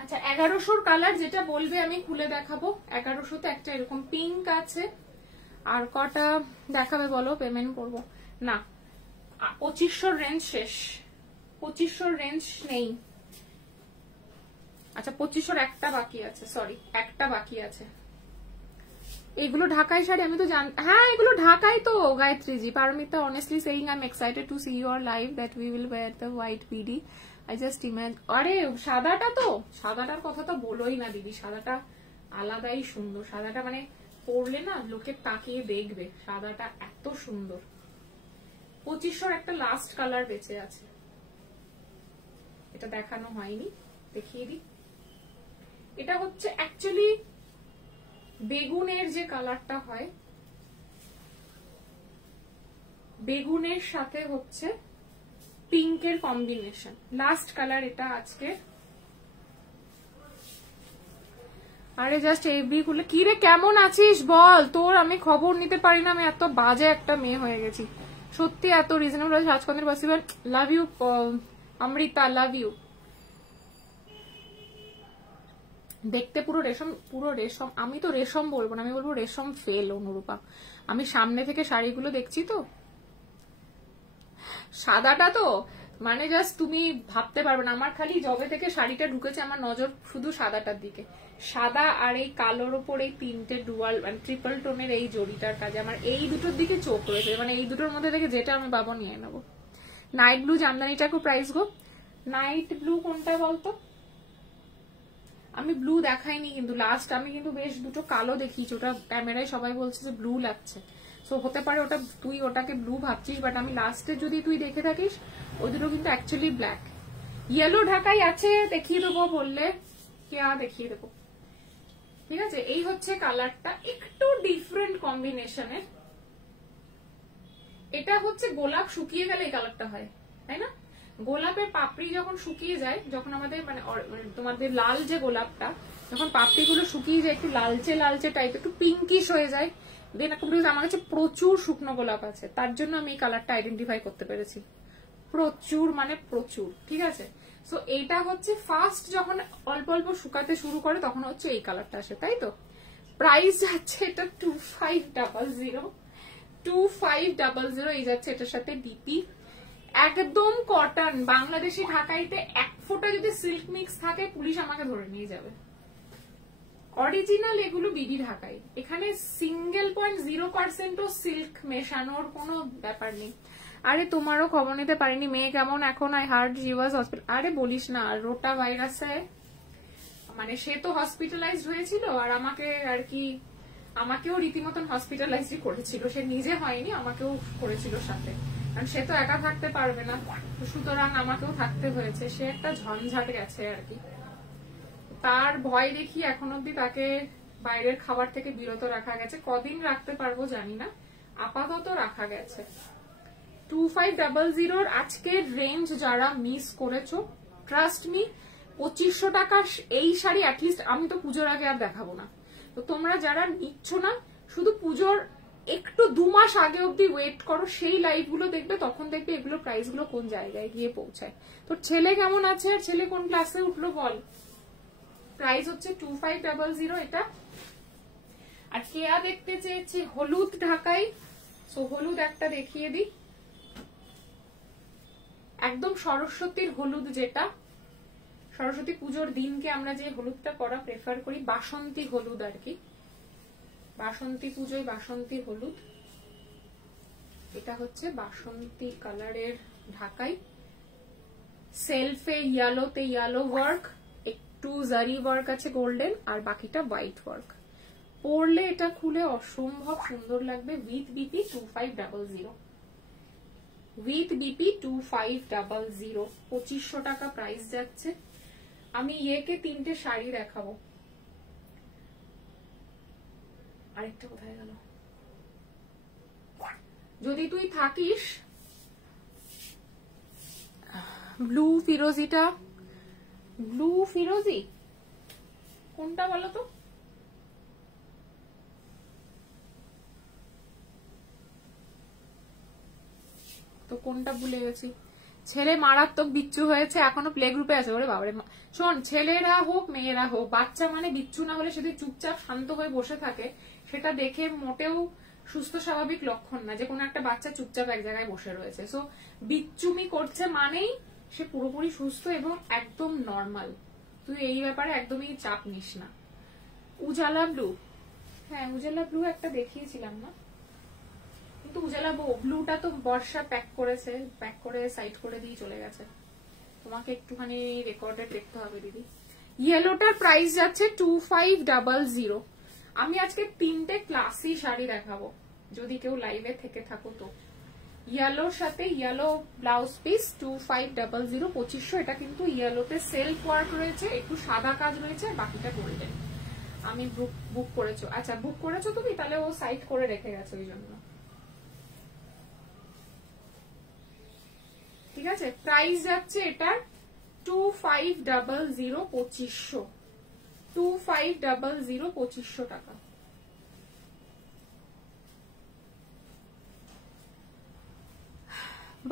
আচ্ছা, 1100 কালার যেটা বলবে আমি খুলে দেখাবো। 1100 তে একটা এরকম পিঙ্ক আছে, আর কটা দেখাবে বলো? পেমেন্ট করবো না। 2500 রেঞ্জ শেষ, 2500 রেঞ্জ নেই। আচ্ছা, 2500 একটা বাকি আছে, সরি একটা বাকি আছে। এগুলো ঢাকাই শাড়ি, আমি তো হ্যাঁ এগুলো ঢাকাই তো Gayatri ji. Paromita honestly saying I am excited to see your live that we will wear the white BD. I just imagine. আরে সাদাটা তো, সাদাটার কথা তো বলোই না দিদি, সাদাটা আলাদাই সুন্দর। সাদাটা মানে পরলে না লোকে তাকিয়ে দেখবে, সাদাটা এত সুন্দর। 2500 একটা লাস্ট কালার বেঁচে আছে, এটা দেখানো হয়নি, দেখিয়ে দিই। এটা হচ্ছে অ্যাকচুয়ালি বেগুনের যে কালারটা হয়, বেগুনের সাথে হচ্ছে পিঙ্কের কম্বিনেশন, লাস্ট কালার এটা আজকে। আরে জাস্ট এফবি খুলে, কি রে কেমন আছিস বল? তোর আমি খবর নিতে পারি না, আমি এত বাজে একটা মেয়ে হয়ে গেছি সত্যি। এত রিজনেবল সাজকন্দের possible. Love you Amrita, love you. দেখতে পুরো রেশম, পুরো রেশম। আমি তো রেশম বলবো না, আমি বলবো রেশম ফেল অনুরূপা। আমি সামনে থেকে শাড়িগুলো দেখছি তো, সাদাটা তো মানে জাস্ট তুমি ভাবতে পারবে না। আমার খালি জবে থেকে শাড়িটা ঢুকেছে, আমার নজর শুধু সাদাটার দিকে। সাদা আর এই কালোর ওপর এই 3টে ডুয়াল মানে ট্রিপল টোনের এই জড়িটার কাজে আমার এই দুটোর দিকে চোখ রয়েছে। মানে এই দুটোর মধ্যে থেকে যেটা আমি পাবো নিয়ে নেবো। নাইট ব্লু জামদানিটা খুব প্রাইস গো। নাইট ব্লু কোনটা বলতো? আমি ব্লু দেখাইনি কিন্তু লাস্ট, আমি কিন্তু বেশ দুটো কালো দেখিয়েছি, ওটা ক্যামেরায় সবাই বলছে যে ব্লু লাগছে। সো হতে পারে ওটা তুই ওটাকে ব্লু ভাবছিস, বাট আমি লাস্টে যদি তুই দেখে থাকিস ওই দুটো কিন্তু অ্যাকচুয়ালি ব্ল্যাক। ইয়েলো ঢাকাই আছে, দেখিয়ে দেবো বললে কেয়া দেখিয়ে দেবো, ঠিক আছে। এই হচ্ছে কালারটা, একটু ডিফারেন্ট কম্বিনেশনের। এটা হচ্ছে গোলাপ শুকিয়ে গেলে এই কালারটা হয়, তাই না? গোলাপের পাপড়ি যখন শুকিয়ে যায়, যখন আমাদের মানে তোমাদের লাল যে গোলাপটা, যখন পাপড়িগুলো শুকিয়ে যায় একটু লালচে লালচে টাইপ, একটু পিঙ্কিশ হয়ে যায়, দেন আমার কাছে প্রচুর শুকনো গোলাপ আছে, তার জন্য আমি এই কালারটা আইডেন্টিফাই করতে পেরেছি। প্রচুর মানে প্রচুর, ঠিক আছে। সো এইটা হচ্ছে ফার্স্ট যখন অল্প অল্প শুকাতে শুরু করে তখন হচ্ছে এই কালারটা আসে, তাই তো। প্রাইস যাচ্ছে এটা 2500, 2500 এই যাচ্ছে এটার সাথে ডিপি। একদম কটন, বাংলাদেশি ঢাকাইতে এক ফোঁটা যদি সিল্ক মিক্স থাকে পুলিশ আমাকে ধরে নিয়ে যাবে। অরিজিনাল এগুলো বিবি ঢাকাই, এখানে 0.0% সিল্ক মেশানোর কোনো ব্যাপার নেই। আরে তোমারও খবর নিতে পারিনি, মেয়ে কেমন এখন? I hard he was hospital. আরে বলিস না, রোটা ভাইরাসে মানে সে তো হসপিটালাইজড হয়েছিল, আর আমাকে আর কি আমাকেও রীতিমতন হসপিটালাইজড করেছিল। সে নিজে হয়নি, আমাকেও করেছিল সাথে, কারণ সে তো একা থাকতে পারবে না, সুতরাং আমাকেও থাকতে হয়েছে। সে একটা ঝঞ্ঝাট গেছে আর কি। তার ভয় দেখি এখন অব্দি তাকে বাইরের খাবার থেকে বিরত রাখা গেছে। কদিন রাখতে পারবো জানি না, আপাতত রাখা গেছে। 2500 আজকের রেঞ্জ যারা মিস করেছো, ট্রাস্ট মি, 2500 টাকার এই শাড়ি অ্যাটলিস্ট আমি তো পুজোর আগে আর দেখাবো না। তো তোমরা যারা নিচ্ছ না, শুধু পুজোর একটু 2 মাস আগে অব্দি ওয়েট করো, সেই লাইভ গুলো দেখবে, তখন দেখবে এগুলো প্রাইস গুলো কোন জায়গায় গিয়ে পৌঁছায়। তোর ছেলে কেমন আছে, আর ছেলে কোন ক্লাসে উঠলো বল। প্রাইস হচ্ছে 2500 এটা। আর কেয়া দেখতে চেয়েছি হলুদ ঢাকাই, সো হলুদ একটা দেখিয়ে দিই, একদম সরস্বতীর হলুদ, যেটা সরস্বতী পুজোর দিনকে আমরা যে হলুদটা পরা প্রেফার করি, বাসন্তী হলুদ আর কি, বাসন্তী পুজোয় বাসন্তী হলুদ। এটা হচ্ছে বাসন্তী কালারের ঢাকাই, সেলফে ইয়েলোতে ইয়েলো ওয়ার্ক, একটু জারি ওয়ার্ক আছে গোল্ডেন, আর বাকিটা হোয়াইট ওয়ার্ক। পরলে এটা খুলে অসম্ভব সুন্দর লাগবে। উইথ বিপি 2500, উইথ বিপি 2500, 2500 টাকা প্রাইস যাচ্ছে। আমি ইয়েকে 3টে শাড়ি দেখাবো। আরেকটা কোথায় গেল? যদি তুই থাকিস, ব্লু ফিরোজিটা, ব্লু ফিরোজি কোনটা বলো তো? তো কোনটা ভুলে গেছি। ছেলে মারাত্মক বিচ্ছু হয়েছে, এখনো প্লে গ্রুপে আছে। ওরে বাবারে, শোন, ছেলেরা হোক মেয়েরা হোক, বাচ্চা মানে বিচ্ছু না হলে যদি চুপচাপ শান্ত হয়ে বসে থাকে, সেটা দেখে মোটেও সুস্থ স্বাভাবিক লক্ষণ না যে কোনো একটা বাচ্চা চুপচাপ এক জায়গায় বসে রয়েছে। সো বিচ্ছুমি করছে মানেই সে পুরোপুরি সুস্থ এবং একদম নর্মাল। তুই এই ব্যাপারে একদমই চাপ নিস না। উজালা ব্লু, হ্যাঁ উজালা ব্লু একটা দেখিয়েছিলাম না, কিন্তু উজালা ব্লুটা তো বর্ষা প্যাক করেছে, প্যাক করে সাইড করে দিয়ে চলে গেছে। তোমাকে একটুখানি রেকর্ডে দেখতে হবে দিদি। ইয়েলোটার প্রাইস যাচ্ছে 2500। আমি আজকে 3টে ক্লাসি শাড়ি দেখাবো, যদি কেউ লাইভে থেকে থাকো তো। ইয়েলোর সাথে ইয়েলো ব্লাউজ পিস 2500, 2500। এটা কিন্তু ইয়েলোতে সেলফ ওয়ার্ক রয়েছে, একটু সাদা কাজ রয়েছে, বাকিটা গোল্ডেন। আমি বুক করেছো? আচ্ছা বুক করেছো তুমি, তাহলে ও সাইড করে রেখে গেছে ওই জন্য। ঠিক আছে, প্রাইস যাচ্ছে এটার 2500, 2500, 2500, 2500 টাকা।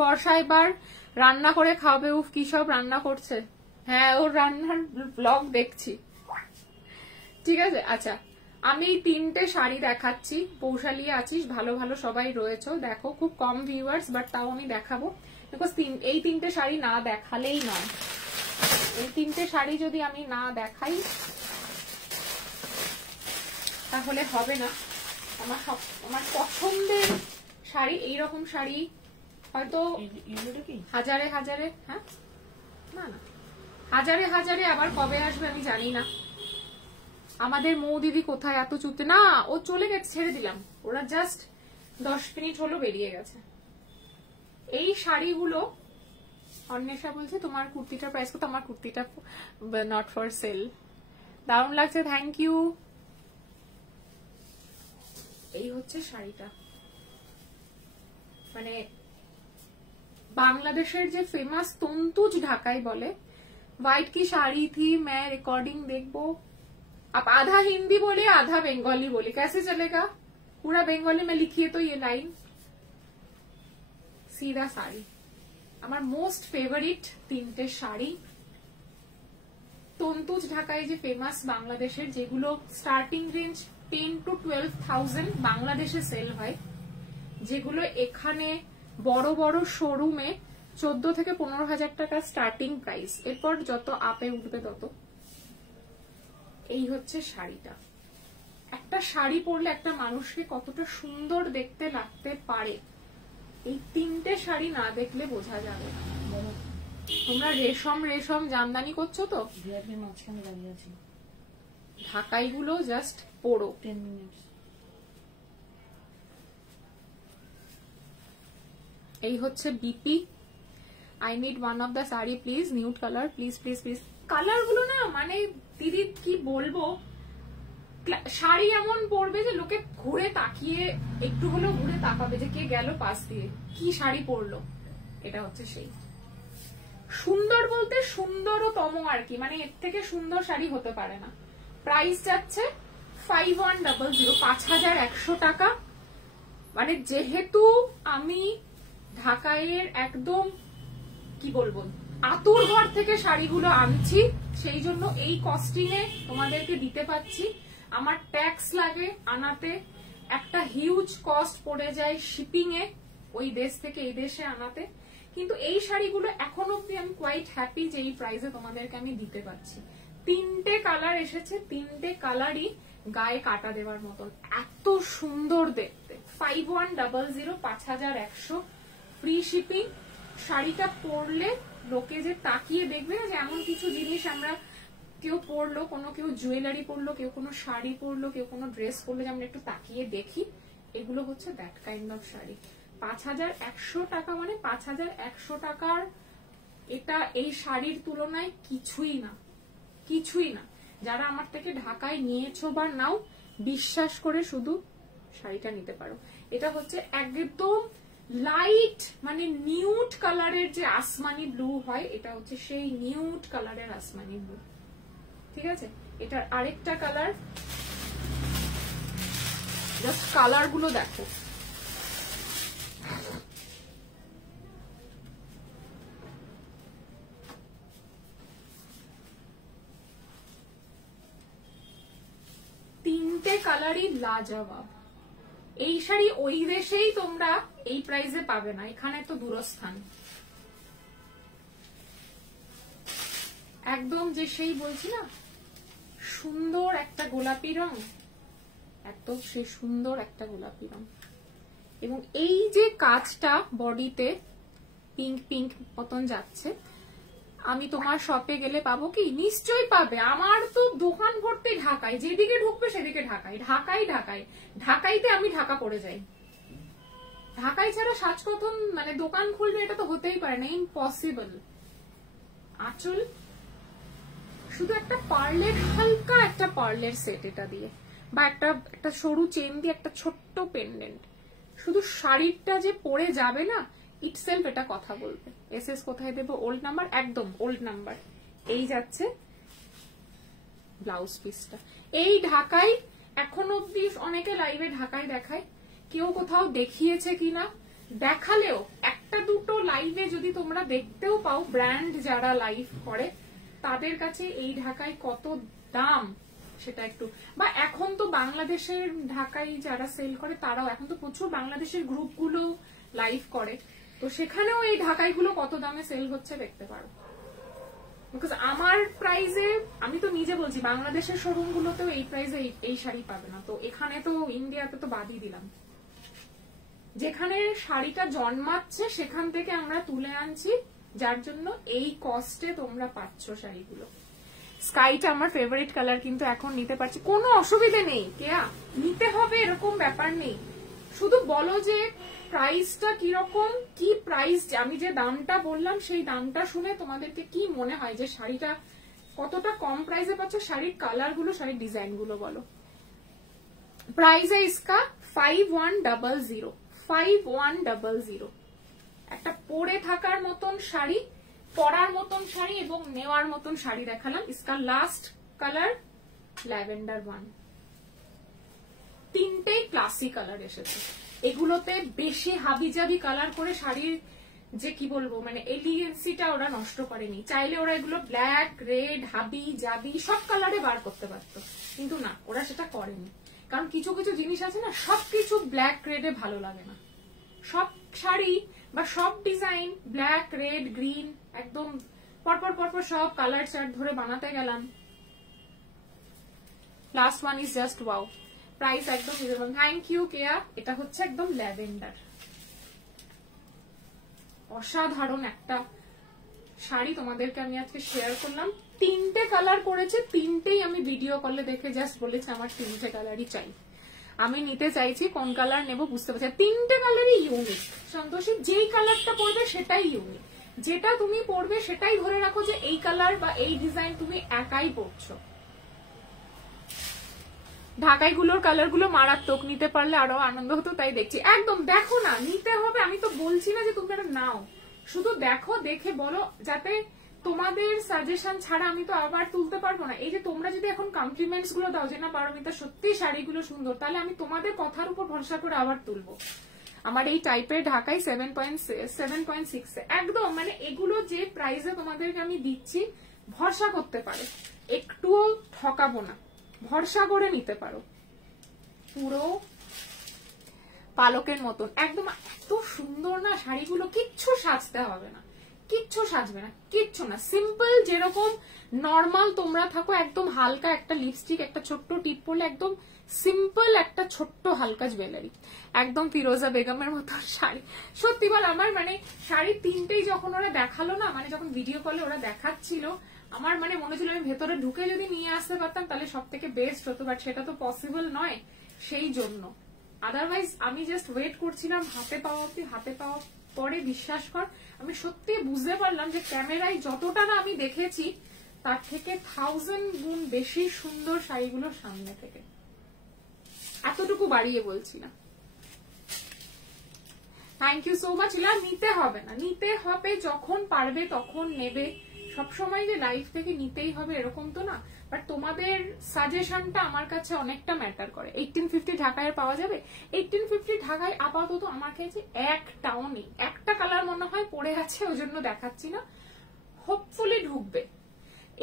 বর্ষা এবার রান্না করে খাওয়াবে। উফ, কি সব রান্না করছে। হ্যাঁ, ওর রান্নার ব্লগ দেখছি। ঠিক আছে, আচ্ছা আমি 3টে শাড়ি দেখাচ্ছি। পৌশালী আছিস, ভালো ভালো সবাই রয়েছে, দেখো খুব কম ভিউয়ার্স, বাট তাও আমি দেখাবো, বিকজ এই 3টে শাড়ি না দেখালেই নয়। এই 3টে শাড়ি যদি আমি না দেখাই তাহলে হবে না। আমার পছন্দের শাড়ি, এইরকম শাড়ি হয়তো হাজারে হাজারে, হ্যাঁ না না হাজারে হাজারে আবার কবে আসবে আমি জানি না। আমাদের মৌ দিদি কোথায়? এত চুপতে না, ও চলে গেছে, ছেড়ে দিলাম। ওরা জাস্ট 10 মিনিট হলো বেরিয়ে গেছে। এই শাড়িগুলো, অন্বেষা বলছে তোমার কুর্তিটার প্রাইস কত? আমার কুর্তিটা নট ফর সেল। দারুণ লাগছে, থ্যাংক ইউ। এই হচ্ছে শাড়িটা, মানে বাংলাদেশের যে ফেমাস তন্তুজ ঢাকাই বলে। व्हाइट की साड़ी थी, मैं रिकॉर्डिंग देखो। आप आधा हिंदी बोले आधा बंगाली बोले, कैसे चलेगा? पूरा बंगाली में लिखिए तो ये लाइन। सीधा শাড়ি, আমার মোস্ট ফেভারিট 3টে শাড়ি। তন্তুজ ঢাকায় যে ফেমাস বাংলাদেশের, যেগুলো স্টার্টিং রেঞ্জ 10 to 12,000 বাংলাদেশে সেল হয়, যেগুলো এখানে বড় বড় শোরুমে 14 থেকে 15,000 টাকা স্টার্টিং প্রাইস, এরপর যত আপে উঠবে তত। এই হচ্ছে শাড়িটা। একটা শাড়ি পরলে একটা মানুষকে কতটা সুন্দর দেখতে লাগতে পারে, এই তিনটে শাড়ি না দেখলে বোঝা যাবে না। তোমরা রেশম রেশম জামদানি করছো তো, মাঝখানে দাঁড়িয়ে আছি, ঢাকাই গুলো জাস্ট পরো। 10 মিনিটস। এই হচ্ছে BP. I need one of the sari please, nude colour please please please. Colour গুলো না মানে দিদি কি বলবো, শাড়ি এমন পরবে যে লোকে ঘুরে তাকিয়ে একটু হলেও ঘুরে তাকাবে যে কে গেল পাশ দিয়ে, কি শাড়ি পরলো। এটা হচ্ছে সেই সুন্দর বলতে সুন্দরতম আর কি, মানে এর থেকে সুন্দর শাড়ি হতে পারে না। প্রাইস যাচ্ছে 5100, 5100 টাকা। মানে যেহেতু আমি ঢাকাইয়ের একদম কি বলবো আতুর ঘর থেকে শাড়িগুলো আনছি, সেই জন্য এই কস্টিংয়ে তোমাদেরকে দিতে পারছি। আমার ট্যাক্স লাগে আনাতে, একটা হিউজ কস্ট পড়ে যায় শিপিং এ ওই দেশ থেকে এই দেশে আনাতে, কিন্তু এই শাড়িগুলো এখন অব্দি আমি কোয়াইট হ্যাপি যে এই প্রাইসে তোমাদেরকে আমি দিতে পারছি। 3টে কালার এসেছে, 3টে কালারই গায়ে কাটা দেওয়ার মতন, এত সুন্দর দেখতে। 5100, 5100 ফ্রি শিপিং। শাড়িটা পরলে লোকে যে তাকিয়ে দেখবে না যে এমন কিছু জিনিস আমরা কেউ পরলো, কোনো কেউ জুয়েলারি পরলো, কেউ কোনো শাড়ি পরলো, কেউ কোনো ড্রেস পরলো যে আমরা একটু তাকিয়ে দেখি, এগুলো হচ্ছে দ্যাট কাইন্ড অফ শাড়ি। 5100 টাকা মানে 5100 টাকার এটা এই শাড়ির তুলনায় কিছুই না, কিছুই না। যারা আমার থেকে ঢাকায় নিয়েছো বা নাও, বিশ্বাস করে শুধু শাড়িটা নিতে পারো। এটা হচ্ছে একদম লাইট মানে নিউড কালারের যে আসমানি ব্লু হয়, এটা হচ্ছে সেই নিউড কালারের আসমানি ব্লু। ঠিক আছে, এটার আরেকটা কালার, জাস্ট কালার গুলো দেখো। তিনটে কালারই লাজবাব। এই শাড়ি ওই দেশেই তোমরা এই প্রাইসে পাবে না, এখানে তো দূরস্থান। একদম যে সেই বলছি না সুন্দর একটা গোলাপি রং, এত সে সুন্দর একটা গোলাপি রং, এবং এই যে কাজটা বডিতে পিঙ্ক পিঙ্ক মতন যাচ্ছে। আমি তোমার শপে গেলে পাবো কি? নিশ্চয়ই পাবে। আমার তো দোকান ভর্তি ঢাকাই, যেদিকে ঢুকবে সেদিকে ঢাকাই, ঢাকাই ঢাকাই, ঢাকাইতে আমি ঢাকা পড়ে যাই। ঢাকাই ছাড়া সাজকথন মানে দোকান খুলবে এটা তো হতেই পারে না, ইম্পসিবল। আঁচল শুধু একটা পার্লের, হালকা একটা পার্লের সেট এটা দিয়ে, বা একটা সরু চেন দিয়ে একটা ছোট্ট পেন্ডেন্ট, শুধু শাড়িটা যে পরে যাবে না ইটসেলফ এটা কথা বলবে। এসএস কোথায় দেবো? ওল্ড নাম্বার, একদম ওল্ড নাম্বার। এই যাচ্ছে ব্লাউজ পিসটা। এই ঢাকাই এখন অব্দি অনেকে লাইভে ঢাকাই দেখায়, কেউ কোথাও দেখিয়েছে কিনা, দেখালেও একটা দুটো লাইভে যদি তোমরা দেখতেও পাও, ব্র্যান্ড যারা লাইভ করে তাদের কাছে এই ঢাকাই কত দাম সেটা একটু, বা এখন তো বাংলাদেশের ঢাকাই যারা সেল করে তারাও এখন তো প্রচুর বাংলাদেশের গ্রুপগুলো লাইভ করে, তো সেখানেও এই ঢাকাইগুলো কত দামে সেল হচ্ছে দেখতে পারো। বিকজ আমার প্রাইসে, আমি তো নিজে বলছি বাংলাদেশের শোরুম গুলোতেও এই প্রাইসে এই শাড়ি পাবে না, তো এখানে তো ইন্ডিয়াতে তো বাদই দিলাম। যেখানে শাড়িটা জন্মাচ্ছে সেখান থেকে আমরা তুলে আনছি, যার জন্য এই কস্টে তোমরা পাচ্ছ শাড়িগুলো। স্কাইটা আমার ফেভারিট কালার, কিন্তু এখন নিতে পারছি, কোনো অসুবিধে নেই কেয়া, নিতে হবে এরকম ব্যাপার নেই। শুধু বলো যে প্রাইসটা কিরকম, কি প্রাইস, আমি যে দামটা বললাম সেই দামটা শুনে তোমাদেরকে কি মনে হয় যে শাড়িটা কতটা কম প্রাইসে পাচ্ছ। শাড়ির কালার গুলো, শাড়ির ডিজাইন গুলো বলো। প্রাইস है इसका 5100, 5100। একটা পরে থাকার মতন শাড়ি, পরার মতন শাড়ি এবং নেওয়ার মতন শাড়ি দেখালাম। इसका লাস্ট কালার ল্যাভেন্ডার 1। তিনটেই ক্লাসি কালার এসেছে। এগুলোতে বেশি হাবিজাবি কালার করে শাড়ির যে কি বলবো মানে এলিগেন্সিটা ওরা নষ্ট করেনি। চাইলে ওরা এগুলো ব্ল্যাক, রেড, হাবি জাবি সব কালারে বার করতে পারতো, কিন্তু না, ওরা সেটা করেনি। কারণ কিছু কিছু জিনিস আছে না, সবকিছু ব্ল্যাক রেডে ভালো লাগে না। সব শাড়ি বা সব ডিজাইন ব্ল্যাক, রেড, গ্রিন একদম পরপর পরপর সব কালার চার্ট ধরে বানাতে গেলাম, last one is just wow, price একদম রিজনেবল। থ্যাংক ইউ কেয়া। এটা হচ্ছে একদম ল্যাভেন্ডার, অসাধারণ একটা শাড়ি তোমাদেরকে আমি আজকে শেয়ার করলাম। 3টে কালার করেছে, 3টেই আমি ভিডিও কলে দেখে জাস্ট বলেছি আমার 3টে কালারই চাই। আমি নিতে চাইছি, কোন কালার নেব বুঝতে পারছি। 3টে কালারই ইউনিক সন্তোষী, যেই কালারটা পরবে সেটাই ইউনিক, যেটা তুমি পরবে সেটাই ধরে রাখো যে এই কালার বা এই ডিজাইন তুমি একাই পরছো। ঢাকাই গুলোর কালার গুলো মারাত্মক, নিতে পারলে আরো আনন্দ হতো, তাই দেখছি। একদম দেখো না, নিতে হবে, আমি তো বলছি না যে তুমি এটা নাও, শুধু দেখো, দেখে বলো, যাতে তোমাদের সাজেশন ছাড়া আমি তো আবার তুলতে পারবো না। এই যে তোমরা যদি এখন কমপ্লিমেন্টস গুলো দাও যে না পারমিতা সত্যি শাড়িগুলো সুন্দর, তাহলে আমি তোমাদের কথার উপর ভরসা করে আবার তুলবো। আমার এই টাইপের ঢাকাই 7.6 একদম, মানে এগুলো যে প্রাইসে তোমাদেরকে আমি দিচ্ছি ভরসা করতে পারো, একটুও ঠকাবো না, ভরসা করে নিতে পারো। পুরো পালকের মতন একদম, এত সুন্দর না শাড়িগুলো, কিচ্ছু সাজতে হবে না, কিচ্ছু সাজবে না, কিচ্ছু না, সিম্পল যেরকম নর্মাল তোমরা থাকো, একদম হালকা একটা লিপস্টিক, একটা ছোট্ট টিপ পরলে, একদম সিম্পল একটা ছোট্ট হালকা জুয়েলারি, একদম ফিরোজা বেগমের মতো শাড়ি। সত্যি বল, আমার মানে শাড়ি 3টেই যখন ওরা দেখালো না, মানে যখন ভিডিও কলে ওরা দেখাচ্ছিল, আমার মানে মনে ছিল আমি ভেতরে ঢুকে যদি নিয়ে আসতে পারতাম তাহলে সব থেকে বেস্ট হতো, বাট সেটা তো পসিবল নয়, সেই জন্য। আদারওয়াইজ আমি জাস্ট ওয়েট করছিলাম হাতে পাওয়া অব্দি, হাতে পাওয়া পরে বিশ্বাস কর আমি সত্যি বুঝতে পারলাম যে ক্যামেরায় যতটা না আমি দেখেছি তার থেকে 1000 গুণ বেশি সুন্দর শাড়িগুলো সামনে থেকে, এতটুকু বাড়িয়ে বলছি না। Thank you so much. Ila নিতে হবে না, নিতে হবে যখন পারবে তখন নেবে, সবসময় যে লাইফ থেকে নিতেই হবে এরকম তো না, বাট তোমাদের সাজেশনটা আমার কাছে অনেকটা ম্যাটার করে। 1850 ঢাকায় পাওয়া যাবে, 1850 ঢাকায় আপাতত আমার কাছে একটাও নেই, একটা কালার মনে হয় পড়ে আছে, ওই জন্য দেখাচ্ছি না, হোপফুলি ঢুকবে।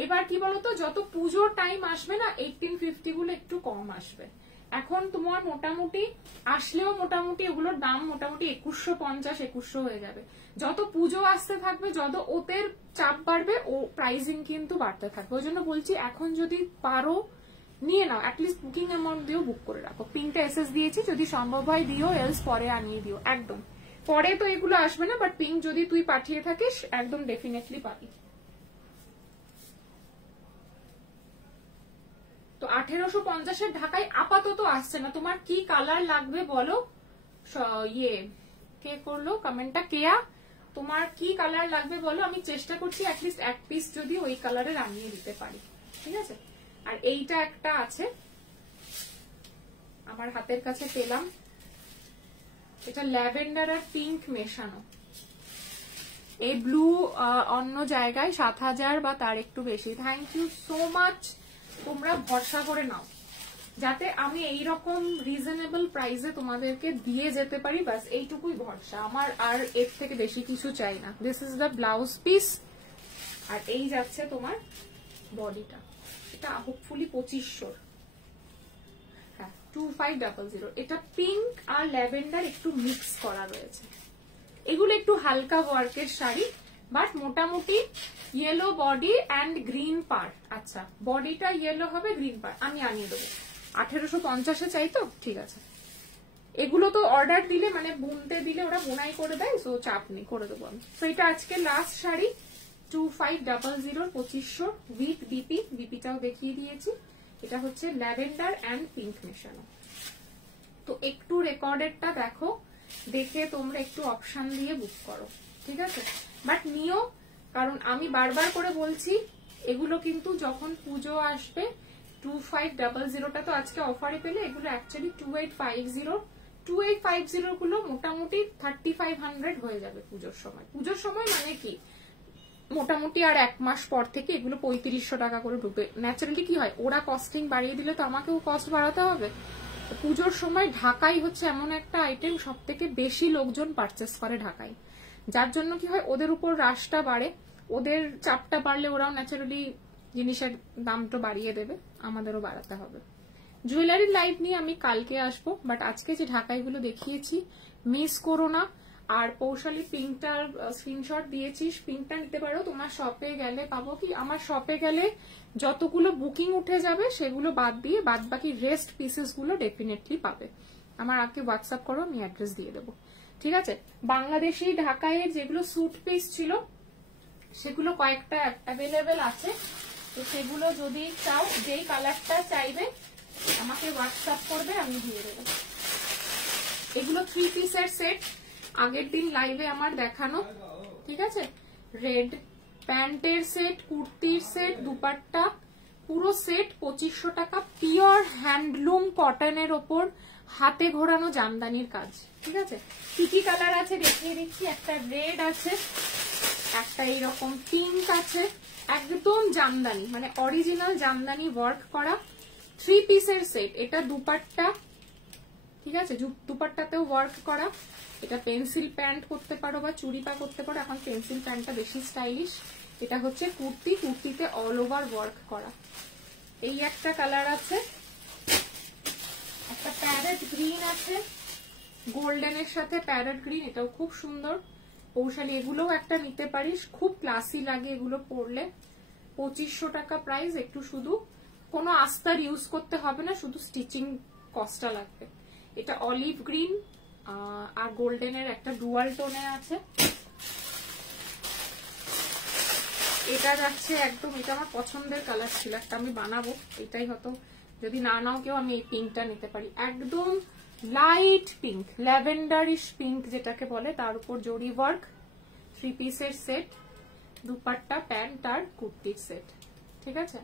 এবার কি বলতো, যত পুজোর টাইম আসবে না 1850 গুলো একটু কম আসবে। এখন তোমার মোটামুটি আসলেও মোটামুটি ওগুলোর দাম মোটামুটি 2150 2100 হয়ে যাবে। যত পুজো আসতে থাকবে, যত ওদের চাপ বাড়বে, ও প্রাইসিং কিন্তু বাড়তে থাকবে। ওই জন্য বলছি এখন যদি পারো নিয়ে নাও, অ্যাটলিস্ট বুকিং অ্যামাউন্ট দিয়েও বুক করে রাখো। পিঙ্কটা এসএস দিয়েছি, যদি সম্ভব হয় দিও, এলস পরে আনিয়ে দিও। একদম পরে তো এগুলো আসবে না, বাট পিঙ্ক যদি তুই পাঠিয়ে থাকিস একদম ডেফিনেটলি পাবি। তো 1850 ঢাকায় আপাতত আসছে না। তোমার কি কালার লাগবে বলো, ইয়ে কে করলো কমেন্টটা, কেয়া, তোমার কি কালার লাগবে বলো, আমি চেষ্টা করছি অ্যাটলিস্ট এক পিস যদি ওই কালারের আনিয়ে দিতে পারি, ঠিক আছে। আর এইটা একটা আছে আমার হাতের কাছে পেলাম, এটা ল্যাভেন্ডার আর পিঙ্ক মেশানো। এই ব্লু অন্য জায়গায় 7000 বা তার একটু বেশি। থ্যাংক ইউ সো মাচ, তোমরা ভরসা করে নাও যাতে আমি এইরকম রিজনেবল প্রাইসে তোমাদেরকে দিয়ে যেতে পারি, বাস এইটুকুই ভরসা আমার, আর এর থেকে বেশি কিছু চাই না। This is the blouse piece, আর এই যাচ্ছে তোমার বডিটা, এটা হোপফুলি 2500, হ্যাঁ 2500। এটা পিঙ্ক আর ল্যাভেন্ডার একটু মিক্স করা রয়েছে, এগুলো একটু হালকা ওয়ার্কের শাড়ি, বাট মোটামুটি ইয়েলো বডি অ্যান্ড গ্রিন পার। আচ্ছা বডিটা ইয়েলো হবে, গ্রিন পার আমি আনিয়ে দেবো। 1850 চাই তো, ঠিক আছে। এগুলো তো অর্ডার দিলে মানে বুনতে দিলে ওরা বোনাই করে দেয়, তো চাপ নেই, করে দেবো আমি। তো এটা আজকে লাস্ট শাড়ি 2500 2500 উইথ বিপি, বিপিটাও দেখিয়ে দিয়েছি। এটা হচ্ছে ল্যাভেন্ডার অ্যান্ড পিঙ্ক মেশানো। তো একটু রেকর্ডেডটা দেখো, দেখে তোমরা একটু অপশন দিয়ে বুক করো, ঠিক আছে। বাট নিও, কারণ আমি বারবার করে বলছি এগুলো কিন্তু যখন পুজো আসবে 2500টা তো আজকে অফারে পেলে, এগুলো অ্যাকচুয়ালি 2850 গুলো মোটামুটি 3500 হয়ে যাবে পুজোর সময়। পুজোর সময় মানে কি মোটামুটি আর এক মাস পর থেকে এগুলো 3500 টাকা করে ঢুকবে। ন্যাচারালি কি হয়, ওরা কস্টিং বাড়িয়ে দিলে তো আমাকেও কস্ট বাড়াতে হবে। পুজোর সময় ঢাকাই হচ্ছে এমন একটা আইটেম সব থেকে বেশি লোকজন পারচেস করে ঢাকায়, যার জন্য কি হয় ওদের উপর রাশটা বাড়ে, ওদের চাপটা বাড়লে ওরাও ন্যাচারালি জিনিসের দামটা বাড়িয়ে দেবে, আমাদেরও বাড়াতে হবে। জুয়েলারি লাইভ নিয়ে আমি কালকে আসবো, বাট আজকে যে ঢাকাইগুলো দেখিয়েছি মিস করো না। আর পৌশালী পিঙ্কটার স্ক্রিনশট দিয়েছিস, পিঙ্কটা নিতে পারো। তোমার শপে গেলে পাবো কি, আমার শপে গেলে যতগুলো বুকিং উঠে যাবে সেগুলো বাদ দিয়ে বাদ বাকি রেস্ট পিসেস গুলো ডেফিনেটলি পাবে। আমার আগে হোয়াটসঅ্যাপ করো, আমি অ্যাড্রেস দিয়ে দেবো, ঠিক আছে। বাংলাদেশি ঢাকাইয়ের যেগুলো স্যুট পিস ছিল সেগুলো কয়েকটা অ্যাভেলেবেল আছে, তো সেগুলো যদি চাও, যেই কালারটা চাইবে আমাকে হোয়াটসঅ্যাপ করবে, আমি দিয়ে দেবো। এগুলো 3 পিসের সেট, আগের দিন লাইভে আমার দেখানো, ঠিক আছে। রেড প্যান্টের সেট, কুর্তির সেট, দুপাট্টা, পুরো সেট 2500 টাকা। পিওর হ্যান্ডলুম কটনের ওপর হাতে ঘোরানো জামদানির কাজ, ঠিক আছে। কি কি কালার আছে দেখিয়ে দিচ্ছি। একটা রেড আছে, একটা এইরকম পিঙ্ক আছে, একদম জামদানি মানে অরিজিনাল জামদানি ওয়ার্ক করা 3 পিসের সেট। এটা দুপাট্টা, ঠিক আছে, দুপাট্টাতেও ওয়ার্ক করা। এটা পেন্সিল প্যান্ট করতে পারো বা চুড়িপা করতে পারো, এখন পেন্সিল প্যান্টটা বেশি স্টাইলিশ। এটা হচ্ছে কুর্তি, কুর্তিতে অল ওভার ওয়ার্ক করা। এই একটা কালার আছে, একটা প্যারেট গ্রিন আছে, গোল্ডেনের সাথে প্যারেট গ্রিন, এটাও খুব সুন্দর। পৌশালী এগুলোও একটা নিতে পারিস, খুব ক্লাসি লাগে এগুলো পরলে। 2500 টাকা প্রাইস। একটু শুধু কোনো আস্তার ইউজ করতে হবে না, শুধু স্টিচিং কস্টটা লাগবে। এটা অলিভ গ্রিন আর গোল্ডেনের একটা ডুয়াল টোনে আছে। এটা যাচ্ছে একদম, এটা আমার পছন্দের কালার ছিল, একটা আমি বানাবো, এটাই হয়তো যদি না নাও কেউ আমি এই পিঙ্কটা নিতে পারি। একদম লাইট পিঙ্ক, ল্যাভেন্ডারিশ পিঙ্ক যেটাকে বলে, তার উপর জরি ওয়ার্ক, 3 পিসের সেট, দুপাট্টা, প্যান্ট আর কুর্তির সেট, ঠিক আছে।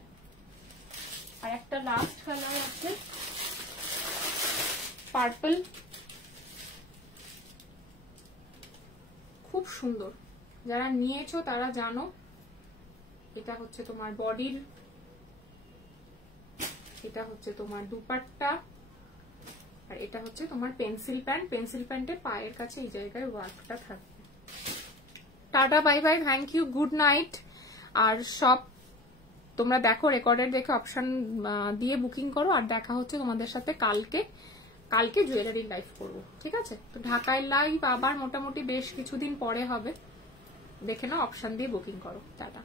আর একটা লাস্ট কালার আছে পার্পল, খুব সুন্দর, যারা নিয়েছো তারা জানো। এটা হচ্ছে তোমার বডির, এটা হচ্ছে তোমার দুপাট্টা, আর এটা হচ্ছে তোমার পেন্সিল প্যান্ট। পেন্সিল প্যান্টের পায়ের কাছে এই জায়গায় ওয়ার্কটা থাকবে। Tata, bye bye, thank you, good night. আর সব তোমরা দেখো, রেকর্ডেড দেখে অপশন দিয়ে বুকিং করো। আর দেখা হচ্ছে তোমাদের সাথে কালকে জুয়েলারি লাইভ করবো, ঠিক আছে। তো ঢাকায় লাইভ আবার মোটামুটি বেশ কিছুদিন পরে হবে, দেখে নাও, অপশন দিয়ে বুকিং করো। টাটা।